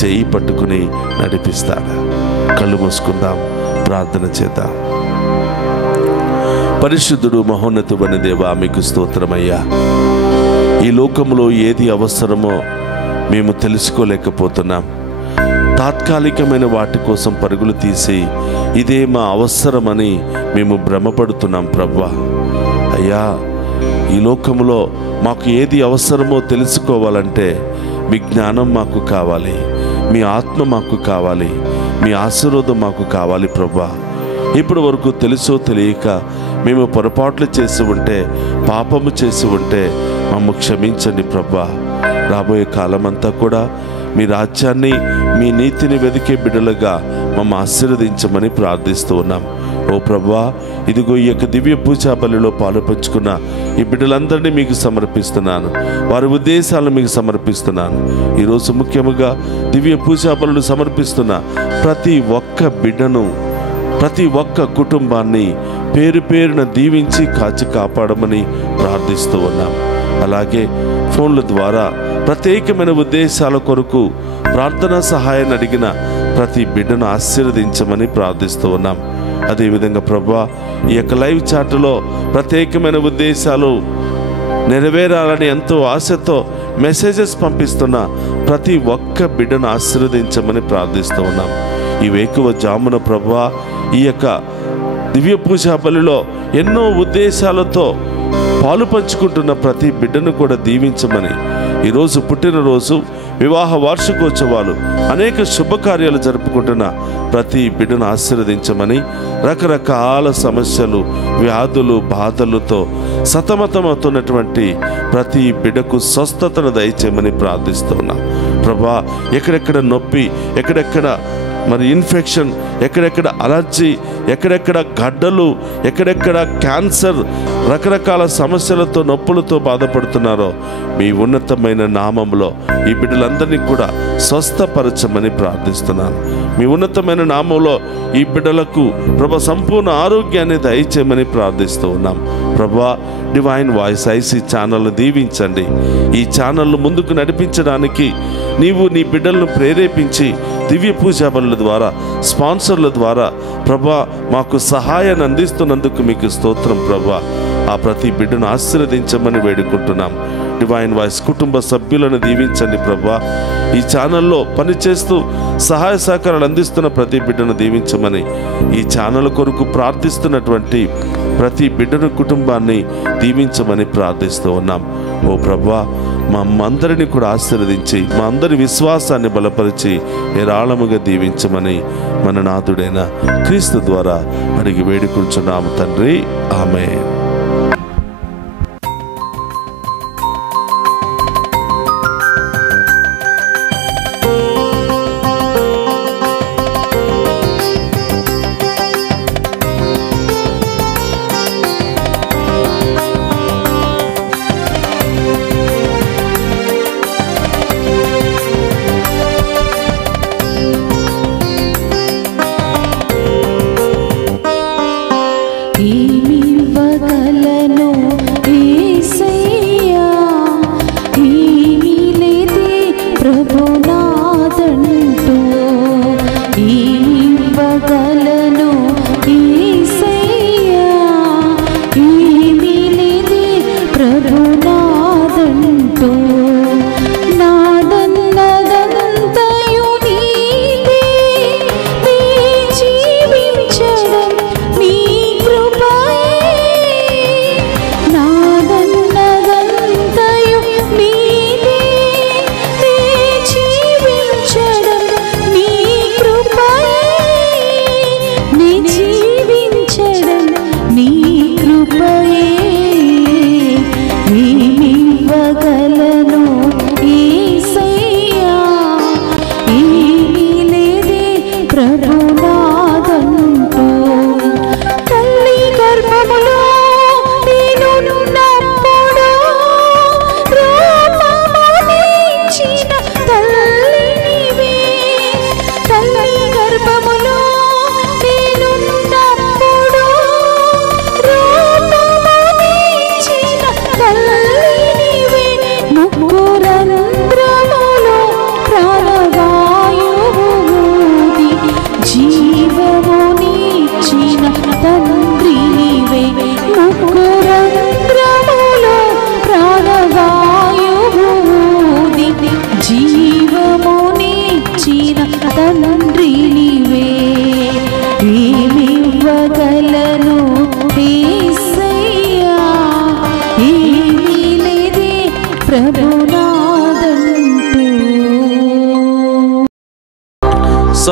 చేయి పట్టుకుని నడిపిస్తాడు. కళ్ళు మూసుకుందాం, ప్రార్థన చేద్దాం. పరిశుద్ధుడు మహోన్నతుడైన దేవా, మీకు స్తోత్రమయ్యా. ఈ లోకంలో ఏది అవసరమో మేము తెలుసుకోలేకపోతున్నాం. తాత్కాలికమైన వాటి కోసం పరుగులు తీసి ఇదే మా అవసరమని మేము భ్రమపడుతున్నాం ప్రభువా. అయ్యా, ఈ లోకంలో మాకు ఏది అవసరమో తెలుసుకోవాలంటే మీ జ్ఞానం మాకు కావాలి, మీ ఆత్మ మాకు కావాలి, మీ ఆశీర్వాదం మాకు కావాలి ప్రభువా. ఇప్పటి వరకు తెలుసో తెలియక మేము పొరపాట్లు చేసి ఉంటే, పాపము చేసి ఉంటే మమ్ము క్షమించండి ప్రభువా. రాబోయే కాలమంతా కూడా మీ రాజ్యాన్ని, మీ నీతిని వెదికే బిడ్డలుగా మమ్మ ఆశీర్వదించమని ప్రార్థిస్తూ ఉన్నాం. ఓ ప్రభువా, ఇదిగో ఈ యొక్క దివ్య పూజా బలిలో పాలు పంచుకున్న ఈ బిడ్డలందరినీ మీకు సమర్పిస్తున్నాను, వారి ఉద్దేశాలను మీకు సమర్పిస్తున్నాను. ఈరోజు ముఖ్యముగా దివ్య పూజా బలులు సమర్పిస్తున్న ప్రతి ఒక్క బిడ్డను, ప్రతి ఒక్క కుటుంబాన్ని పేరు పేరున దీవించి కాచి కాపాడమని ప్రార్థిస్తూ ఉన్నాం. అలాగే ఫోన్ల ద్వారా ప్రత్యేకమైన ఉద్దేశాల కొరకు ప్రార్థనా సహాయాన్ని అడిగిన ప్రతి బిడ్డను ఆశీర్వదించమని ప్రార్థిస్తూ ఉన్నాం. అదేవిధంగా ప్రభువా, ఈ యొక్క లైవ్ చాట్లో ప్రత్యేకమైన ఉద్దేశాలు నెరవేరాలని ఎంతో ఆశతో మెసేజెస్ పంపిస్తున్న ప్రతి ఒక్క బిడ్డను ఆశీర్వదించమని ప్రార్థిస్తూ ఉన్నాం. ఈ వేకువ జామున ప్రభువా, ఈ యొక్క దివ్య పూజా బలిలో ఎన్నో ఉద్దేశాలతో పాలు పంచుకుంటున్న ప్రతి బిడ్డను కూడా దీవించమని, ఈరోజు పుట్టినరోజు, వివాహ వార్షికోత్సవాలు, అనేక శుభకార్యాలు జరుపుకుంటున్న ప్రతి బిడ్డను ఆశీర్వదించమని, రకరకాల సమస్యలు, వ్యాధులు, బాధలతో సతమతమవుతున్నటువంటి ప్రతి బిడ్డకు స్వస్థతను దయచేయమని ప్రార్థిస్తున్నా. ప్రభా, ఎక్కడెక్కడ నొప్పి, ఎక్కడెక్కడ మరి ఇన్ఫెక్షన్, ఎక్కడెక్కడ అలర్జీ, ఎక్కడెక్కడ గడ్డలు, ఎక్కడెక్కడ క్యాన్సర్, రకరకాల సమస్యలతో, నొప్పులతో బాధపడుతున్నారో మీ ఉన్నతమైన నామంలో ఈ బిడ్డలందరినీ కూడా స్వస్థపరచమని ప్రార్థిస్తున్నాను. మీ ఉన్నతమైన నామంలో ఈ బిడ్డలకు ప్రభా సంపూర్ణ ఆరోగ్యాన్ని దయచేయమని ప్రార్థిస్తూ ఉన్నాం. ప్రభా, డివైన్ వాయిస్ ఐసీ ఛానల్ను దీవించండి. ఈ ఛానల్ను ముందుకు నడిపించడానికి నీవు నీ బిడ్డలను ప్రేరేపించి దివ్య పూజా బలుల ద్వారా, స్పాన్సర్ల ద్వారా ప్రభా మాకు సహాయాన్ని అందిస్తున్నందుకు మీకు స్తోత్రం ప్రభా. ఆ ప్రతి బిడ్డను ఆశీర్వదించమని వేడుకుంటున్నాం. డివైన్ వాయిస్ కుటుంబ సభ్యులను దీవించండి ప్రభా. ఈ ఛానల్లో పనిచేస్తూ సహాయ సహకారాలు అందిస్తున్న ప్రతి బిడ్డను దీవించమని, ఈ ఛానల్ కొరకు ప్రార్థిస్తున్నటువంటి ప్రతి బిడ్డను, కుటుంబాన్ని దీవించమని ప్రార్థిస్తూ ఉన్నాం. ఓ ప్రభా, మా అందరినీ కూడా ఆశీర్వదించి మా అందరి విశ్వాసాన్ని బలపరిచి నిరాళముగా దీవించమని మన నాథుడైన క్రీస్తు ద్వారా అడిగి వేడుకుంటున్నాము తండ్రి. ఆమేన్. ఏమివ్వగలను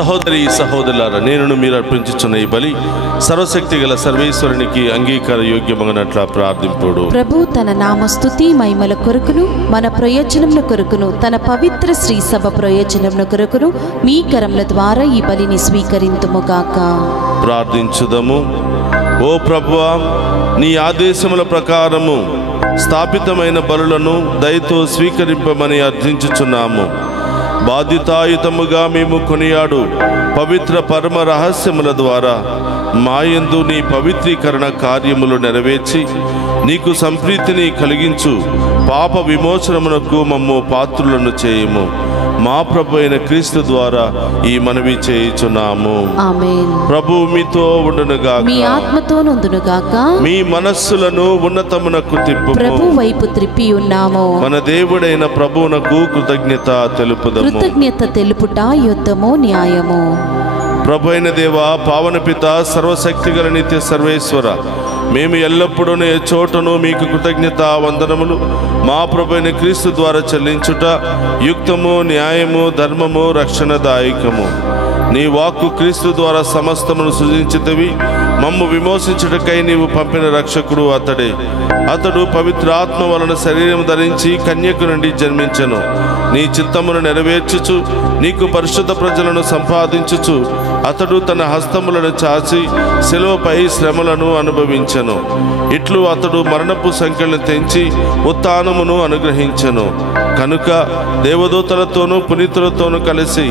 సహోదరి సహోదరులారా, నేను మీరు అర్పించుచున్న ఈ బలి సర్వశక్తి గల సర్వేశ్వరునికి అంగీకార యోగ్యమగినట్ల ప్రార్థింపుడు. ప్రభు తన నామ స్తుతి మహిమల కొరకును మన ప్రయోజనముల కొరకును తన పవిత్ర శ్రీ సభ ప్రయోజనముల కొరకును మీ కరముల ద్వారా ఈ బలిని స్వీకరింతుముగాక. ప్రార్థించుదము. ఓ ప్రభువా, నీ ఆదేశముల ప్రకారము స్థాపితమైన బలులను దయతో స్వీకరింపమని అర్థించుచున్నాము. బాధ్యతాయుతముగా మేము కొనియాడు పవిత్ర పరమ రహస్యముల ద్వారా మాయందు నీ పవిత్రీకరణ కార్యములు నెరవేర్చి నీకు సంప్రీతిని కలిగించు పాప విమోచనమునకు మమ్ము పాత్రులను చేయము. మా ప్రభు అయిన క్రీస్తు ద్వారా ఈ మనవి చేయుచున్నాము. ఆమేన్. ప్రభు మీతో ఉండునుగాక, మీ ఆత్మతోనుందునుగాక. మీ మనస్సులను ఉన్నతమునకు తిప్పు. ప్రభు వైపు త్రిప్పి ఉన్నాము. మన దేవుడైన ప్రభువునకు కృతజ్ఞత తెలుపుదము. కృతజ్ఞత తెలుపుట యుద్ధము న్యాయము. ప్రభు అయిన దేవ, పావన పిత, సర్వశక్తి గల నిత్య సర్వేశ్వర, మేము ఎల్లప్పుడూ ఏ చోటను మీకు కృతజ్ఞత వందనములు మా ప్రభు అయిన క్రీస్తు ద్వారా చెల్లించుట యుక్తము, న్యాయము, ధర్మము, రక్షణదాయకము. నీ వాక్కు క్రీస్తు ద్వారా సమస్తమును సృజించితివి. మమ్ము విమోచించుటకై నీవు పంపిన రక్షకుడు అతడే. అతడు పవిత్ర ఆత్మ వలన శరీరం ధరించి కన్యకు నుండి జన్మించెను. నీ చిత్తమును నెరవేర్చుచు నీకు పరిశుద్ధ ప్రజలను సంపాదించుచు అతడు తన హస్తములను చాచి శిలువపై శ్రమలను అనుభవించెను. ఇట్లు అతడు మరణపు సంఖ్యలను తెంచి ఉత్థానమును అనుగ్రహించెను. కనుక దేవదూతలతోనూ పునీతులతోనూ కలిసి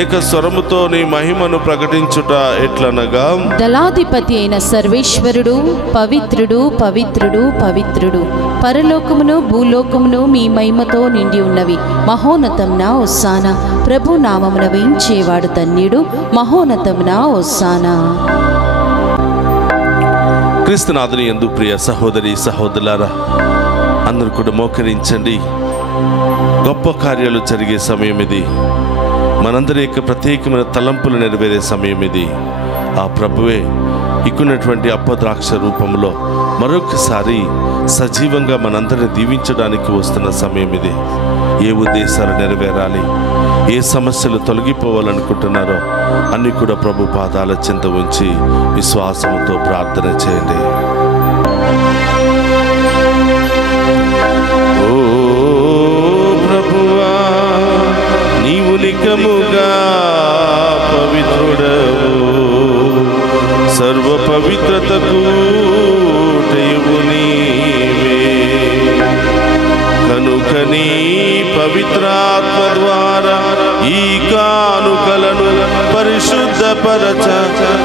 ఏక స్వరముతో నీ మహిమను ప్రకటించుట ఎట్లనగా, దళాధిపతి అయిన సర్వేశ్వరుడు పవిత్రుడు పవిత్రుడు పవిత్రుడు, పరలోకమును భూలోకమును మీ మహిమతో నిండి ఉన్నవి. మహోన్నతమున హోసానా. ప్రభు నామమున వేయించేవాడు ధన్యుడు. మహోన్నతమున హోసానా. క్రీస్తునాథుని యందు ప్రియ సహోదరి సహోదరులారా, అందరూ కూడా మోకరించండి. గొప్ప కార్యాలు జరిగే సమయం ఇది. మనందరి యొక్క ప్రత్యేకమైన తలంపులు నెరవేరే సమయం ఇది. ఆ ప్రభువే ఇక్కున్నటువంటి అప్పద్రాక్ష రూపంలో మరొకసారి సజీవంగా మనందరిని దీవించడానికి వస్తున్న సమయం ఇది. ఏ ఉద్దేశాలు నెరవేరాలి, ఏ సమస్యలు తొలగిపోవాలనుకుంటున్నారో అన్నీ కూడా ప్రభు పాదాల చెంత ఉంచి విశ్వాసంతో ప్రార్థన చేయండి. ఓ ప్రభువా, నీవు నికముగా పవిత్రుడవు, సర్వ పవిత్రతకు ఊటయు నీవే. కనుక నీ పవిత్రాత్మ ద్వారా ఈ కానుకలను పరిశుద్ధపరచ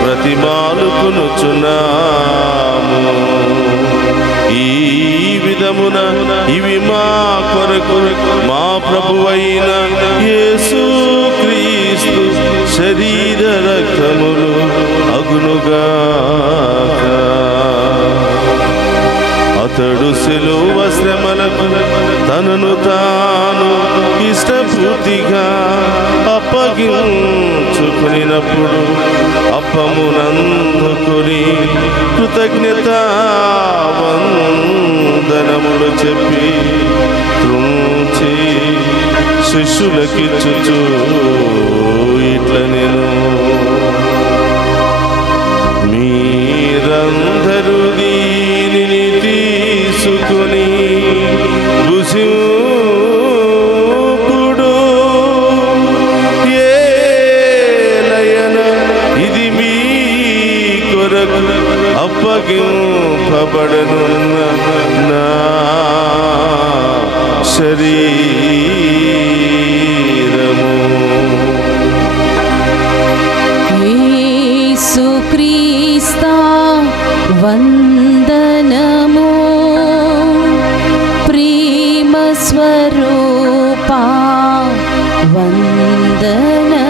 ప్రతిమానుకునుచున్నాము. ఈ విధమున ఇవి మా కొరకు మా ప్రభువైన యేసు క్రీస్తు శరీర రక్తములు అగునుగాక. అతడు శిలువ శ్రమలకు తనను తాను ఇష్టపూర్తిగా అప్పగించుకునినప్పుడు అప్పమునందుకొని కృతజ్ఞత వందనములు చెప్పి త్రుంచి శిష్యులకిచ్చుచు ఇట్ల నేను, మీరందరూ దీనిని తీసుకుని భుజింపుడు. ఏలయన ఇది మీ కొరకు అప్పగింపబడనున్న నా శరీరము. యేసుక్రీస్తా వందనము. ప్రేమ స్వరూపా వందనము.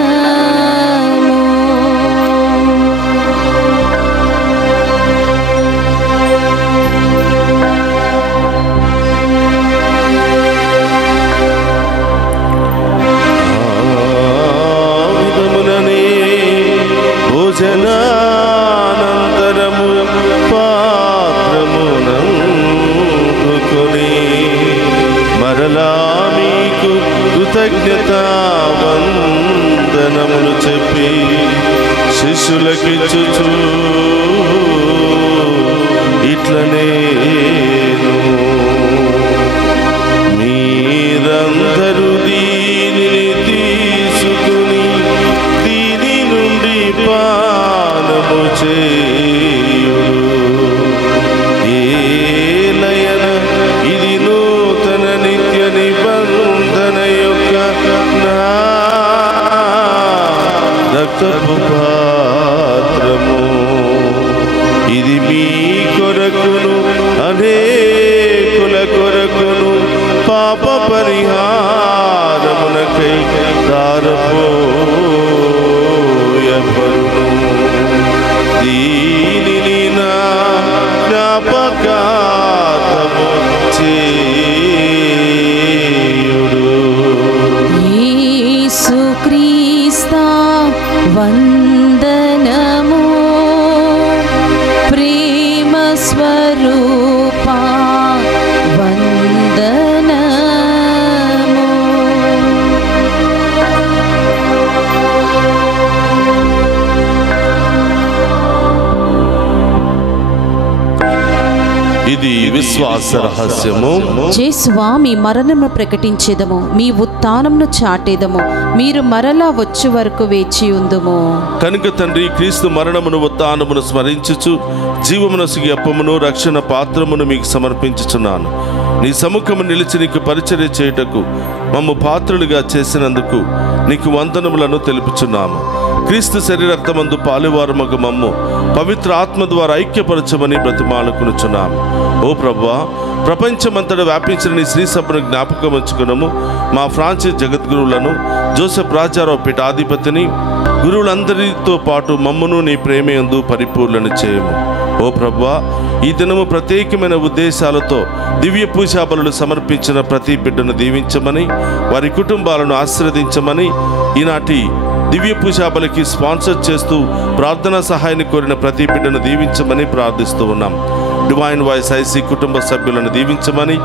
విధముననే భోజనానంతరము పాత్రమున మీ కొరకును అనేకుల కొరకును పాప పరిహారమునకై దారపోయబడును. దీనిని నా జ్ఞాపకార్థము చేయుడు. యేసుక్రీస్తా వందనము, ప్రేమ స్వరూపా వందనము. ఇది విశ్వాస రహస్యము. యేసువా, మీ మరణమును ప్రకటించేదము, మీ ఉత్థానమును చాటేదము, మీరు మరలా వచ్చే వరకు వేచి ఉందుము. కనుక తండ్రి, క్రీస్తు మరణమును ఉత్థానమును స్మరించుచు జీవమునసుగి అప్పమును రక్షణ పాత్రమును మీకు సమర్పించుచున్నాను. నీ సముఖము నిలిచి నీకు పరిచర్య చేయుటకు మమ్ము పాత్రులుగా చేసినందుకు నీకు వందనములను తెలుపుచున్నాము. క్రీస్తు శరీరక్తమందు పాలువారమగు మమ్ము పవిత్ర ఆత్మ ద్వారా ఐక్యపరచమని బ్రతిమాలుకొనుచున్నాము. ఓ ప్రభువా, ప్రపంచమంతటా వ్యాపించిన నీ శ్రీ సభను జ్ఞాపకం ఉంచుకునము. మా ఫ్రాన్సిస్ జగద్గురువులను, జోసెఫ్ రాజారావు పీఠాధిపతిని, గురువులందరితో పాటు మమ్మును నీ ప్రేమయందు పరిపూర్ణను చేయము. ఓ ప్రభువా, ఈ దినము ప్రత్యేకమైన ఉద్దేశాలతో దివ్య పూజా బలులు సమర్పించిన ప్రతి బిడ్డను దీవించమని, వారి కుటుంబాలను ఆశీర్వదించమని, ఈనాటి దివ్య పూజా బలికి స్పాన్సర్ చేస్తూ ప్రార్థనా సహాయాన్ని కోరిన ప్రతి బిడ్డను దీవించమని ప్రార్థిస్తూ ఉన్నాం. డివైన్ వాయిస్ ఐసీ కుటుంబ సభ్యులను దీవించమని,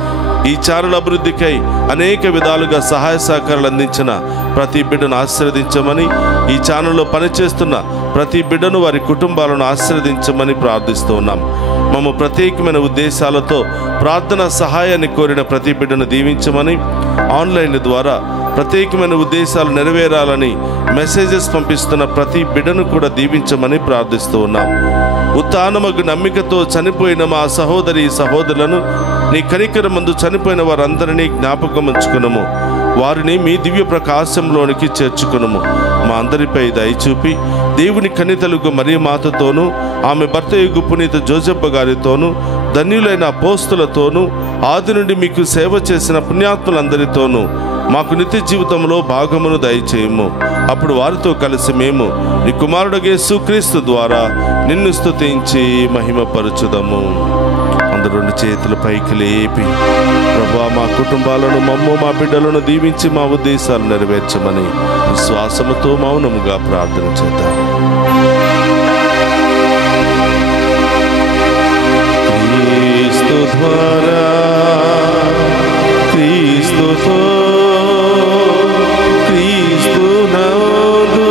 ఈ ఛానల్ అభివృద్ధికై అనేక విధాలుగా సహాయ సహకారాలు అందించిన ప్రతి బిడ్డను ఆశీర్వదించమని, ఈ ఛానల్లో పనిచేస్తున్న ప్రతి బిడ్డను వారి కుటుంబాలను ఆశీర్వదించమని ప్రార్థిస్తూ ఉన్నాం. మమ్మ ప్రత్యేకమైన ఉద్దేశాలతో ప్రార్థన సహాయాన్ని కోరిన ప్రతి బిడ్డను దీవించమని, ఆన్లైన్ ద్వారా ప్రత్యేకమైన ఉద్దేశాలు నెరవేరాలని మెసేజెస్ పంపిస్తున్న ప్రతి బిడ్డను కూడా దీవించమని ప్రార్థిస్తూ ఉన్నాం. ఉత్థానమగు నమ్మికతో చనిపోయిన మా సహోదరి సహోదరులను నీ కనికరమందు చనిపోయిన వారందరినీ జ్ఞాపకం ఉంచుకునము. వారిని మీ దివ్య ప్రకాశంలోనికి చేర్చుకునము. మా అందరిపై దయచూపి దేవుని కన్నితలుగు మరియ మాతతోనూ, ఆమె భర్త యొగు పునీత జోసెఫ్ గారితోనూ, ధన్యులైన అపోస్తులతోనూ, ఆది నుండి మీకు సేవ చేసిన పుణ్యాత్ములందరితోనూ మాకు నిత్య జీవితంలో భాగమును దయచేయము. అప్పుడు వారితో కలిసి మేము నీ కుమారుడు యేసుక్రీస్తు ద్వారా నిన్ను స్తుతించి మహిమపరచుదము. అందరూ రెండు చేతుల పైకి లేపి, ప్రభువా, మా కుటుంబాలను, మమ్ము, మా బిడ్డలను దీవించి మా ఉద్దేశాలు నెరవేర్చమని విశ్వాసముతో మౌనముగా ప్రార్థన చేద్దాం. క్రీస్తు ద్వారా, క్రీస్తుతో, క్రీస్తునందు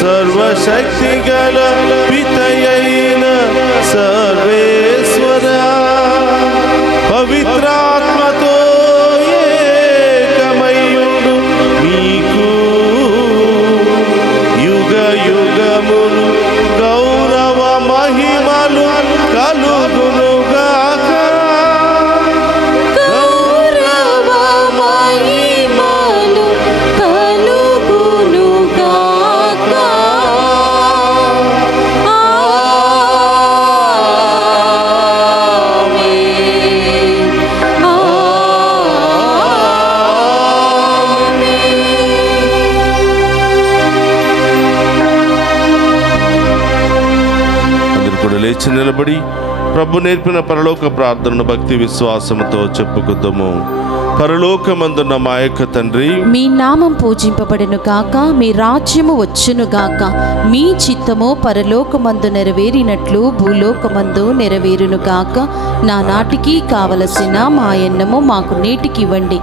సర్వశక్తి గల పితయైన సర్వేశ్వర పవిత్రాత్మతో ఏకమయుడు మీకు యుగ యుగములు గౌరవ మహిమలు కలుగునుగాక. గౌరవ మహిమలు కలుగునుగాక. అందరూ కూడా లేచి నిలబడి ప్రభు నేర్పిన పరలోక ప్రార్థనను భక్తి విశ్వాసముతో చెప్పుకుందాము. పరలోకమందున్న మా యొక్క తండ్రి, మీ నామం పూజింపబడును గాక, మీ రాజ్యము వచ్చును గాక, మీ చిత్తము పరలోకమందు నెరవేరినట్లు భూలోకమందు నెరవేరును గాక. నా నాటికి కావలసిన మా అన్నము మాకు నేటికి ఇవ్వండి.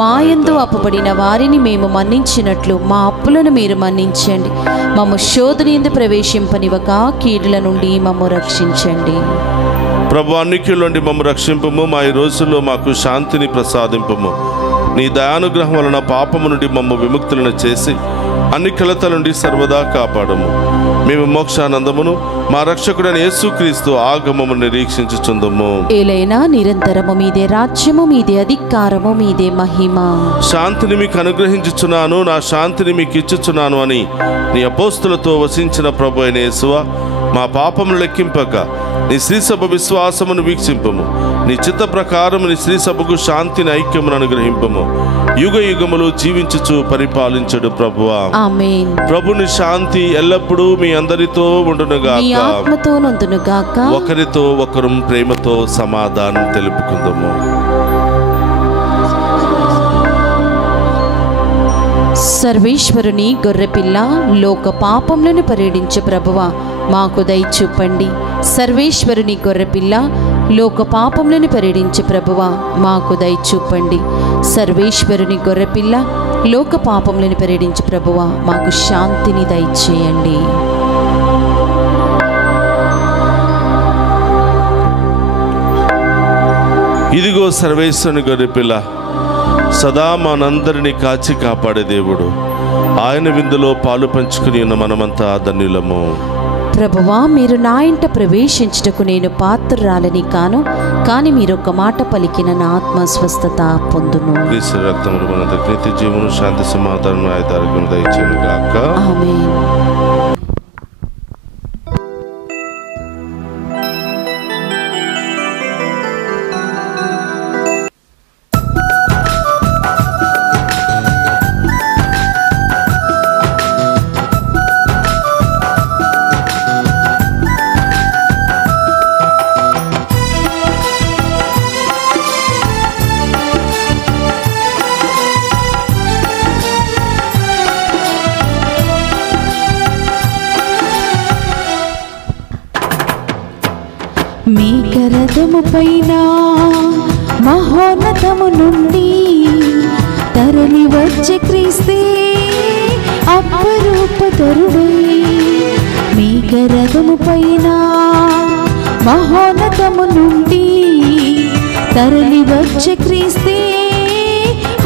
మా యందు అప్పుబడిన వారిని మేము మన్నించినట్లు మా అప్పులను మీరు మన్నించండి. మమ్ము శోధన యందు ప్రవేశింపనివ్వక కీడుల నుండి మమ్ము రక్షించండి. ప్రభు, అన్నికిలోండి మమ్ము రక్షింపము. మా ఈ రోజుల్లో మాకు శాంతిని ప్రసాదింపము. నీ దయానుగ్రహం వలన పాపము నుండి మమ్ము విముక్తులను చేసి అన్ని కలతల నుండి సర్వదా కాపాడము. మేము మోక్షానందమును మా రక్షకుడైన యేసుక్రీస్తు ఆగమము నిరీక్షించుచుందము. ఏలైనా నిరంతరము మీదే రాజ్యము, మీదే అధికారము, మీదే మహిమ. శాంతిని మీకు అనుగ్రహించుచున్నాను, నా శాంతిని మీకు ఇచ్చుచున్నాను అని నీ అపోస్తులతో వసించిన ప్రభు అయిన యేసువా, మా పాపములు లెక్కింపక నీ శ్రీసభ విశ్వాసమును వీక్షింపము. నీ చిత్త ప్రకారం నీ శ్రీసభకు శాంతిని ఐక్యమును అనుగ్రహింపము. యుగ యుగములు జీవించుచు పరిపాలించడు ప్రభువా. ఆమేన్. ప్రభుని శాంతి ఎల్లప్పుడూ మీ అందరితో మీ ఉండునుగాక. ఆత్మతోనుందునుగాక. ఒకరితో ఒకరు ప్రేమతో సమాధానం తెలుపుకుందాము. సర్వేశ్వరుని గొర్రెపిల్ల, లోక పాపములను పరిహరించు ప్రభువా, మాకు దయ చూపండి. సర్వేశ్వరుని గొర్రెపిల్ల, లోక పాపములను పరిహరించు ప్రభువా, మాకు దయ చూపండి. సర్వేశ్వరుని గొర్రెపిల్ల, లోక పాపములను పరిహరించు ప్రభువా, మాకు శాంతిని దయచేయండి. ఇదిగో సర్వేశ్వరుని గొర్రెపిల్ల, సదా మనందరినీ కాచి కాపాడే దేవుడు. ఆయన విందులో పాలు పంచుకుని ఉన్న మనమంతా ధన్యులము. ప్రభువా, మీరు నా ఇంట ప్రవేశించుటకు నేను పాత్రురాలని కాను, కానీ మీరు ఒక మాట పలికిన నా ఆత్మ స్వస్థత పొందును. క్రీస్తు రక్తములు మన నిత్య జీవము, శాంతి, సమాధానం, ఆయుధారోగ్యం దయచేయును గాక. ఆమేన్. మేఘరథము పైన మహోన్నతము నుండి తరలి వచ్చే క్రీస్తే అపరూపధరుడై. మేఘరథము పైన మహోన్నతము నుండి తరలి వచ్చే క్రీస్తే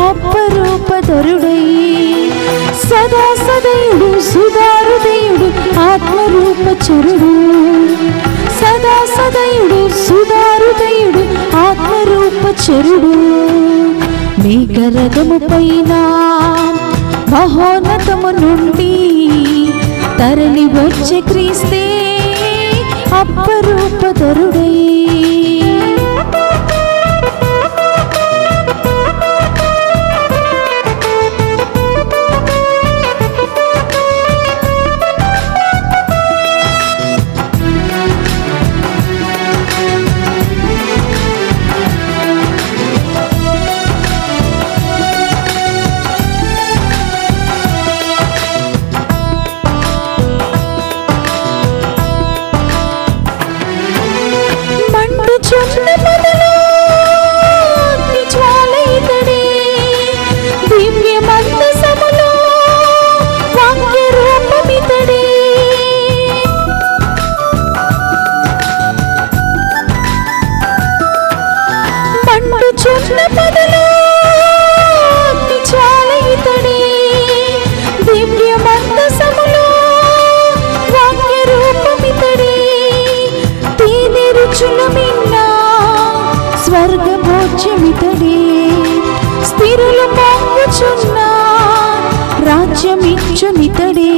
అపరూపధరుడై. సదా సదయుడు, సుధారుదయుడు, ఆత్మరూపచరుడు. సదా సదయుడు, సుధారుదయుడు, ఆత్మరూపచరుడు. మేఘరథము పైన మహోన్నతము నుండి తరలి వచ్చే క్రీస్తే అపరూపధరుడై. స్వర్గభోజ్యమితడే, స్థిరులు పొంగుచున్న రాజ్యమిచ్చునితడే.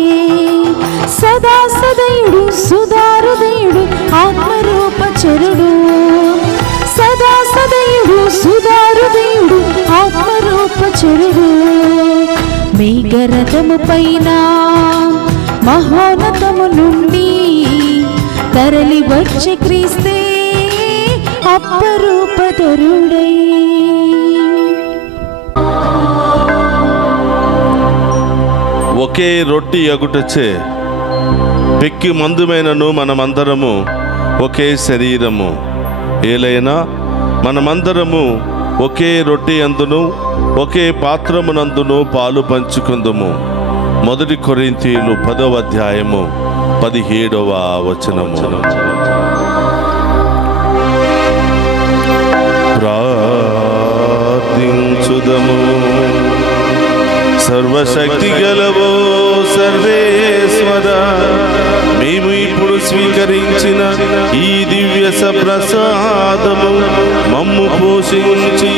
సదా సదయుడు, సుధారుదయుడు, ఆత్మరూపచరుడు. సదా సదయుడు, సుధారుదయుడు, ఆత్మరూపచరుడు. మేఘరథము పైన మహోన్నతము నుండి తరలి వచ్చే క్రీస్తే అపరూపధరుడై. ఒకే రొట్టి అగుటచే పెక్కి మందుమైనను మనమందరము ఒకే శరీరము. ఏలైనా మనమందరము ఒకే రొట్టి అందును ఒకే పాత్రమునందును పాలు పంచుకుందుము. 1 కొరింథీయులు 10వ అధ్యాయము 17వ వచనము. ప్రార్థించుదము. సర్వశక్తి గలవో సర్వేశ్వర, మేము ఇప్పుడు స్వీకరించిన ఈ దివ్య సప్రసాదము మమ్ము పోషించి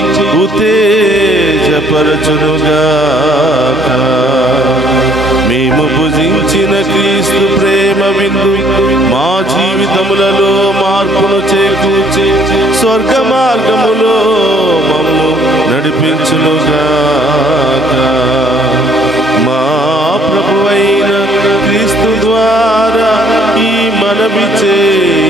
ఉత్తేజపరచునుగాక. మీ మేము భుజించిన క్రీస్తు ప్రేమ విందు మా జీవితములలో మార్పును చేకూర్చి స్వర్గ మార్గములో మమ్ము నడిపించునుగాక. మా ప్రభువైన క్రీస్తు ద్వారా ఈ మనవి చేయుచున్నాము.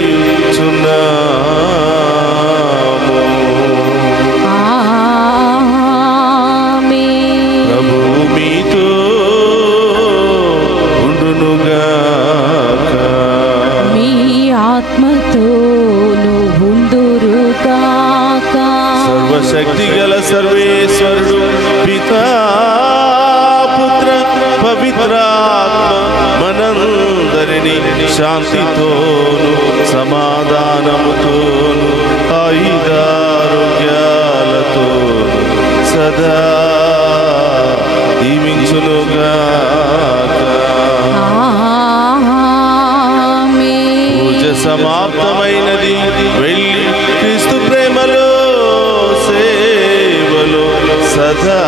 ప్రభువు మీతో ఉండునుగాక. మీ ఆత్మతోను ఉందురుగాక. సర్వశక్తి గల సర్వేశ్వరుడు పితా పుత్ర పవిత్రాత్మ మనందరినీ శాంతితోను సమాధానముతోను ఆయుధారోగ్యాలతోను సదా దీవించునుగాక. పూజ సమాప్తమైనది. వెళ్ళి క్రీస్తు ప్రేమలో సేవలో సదా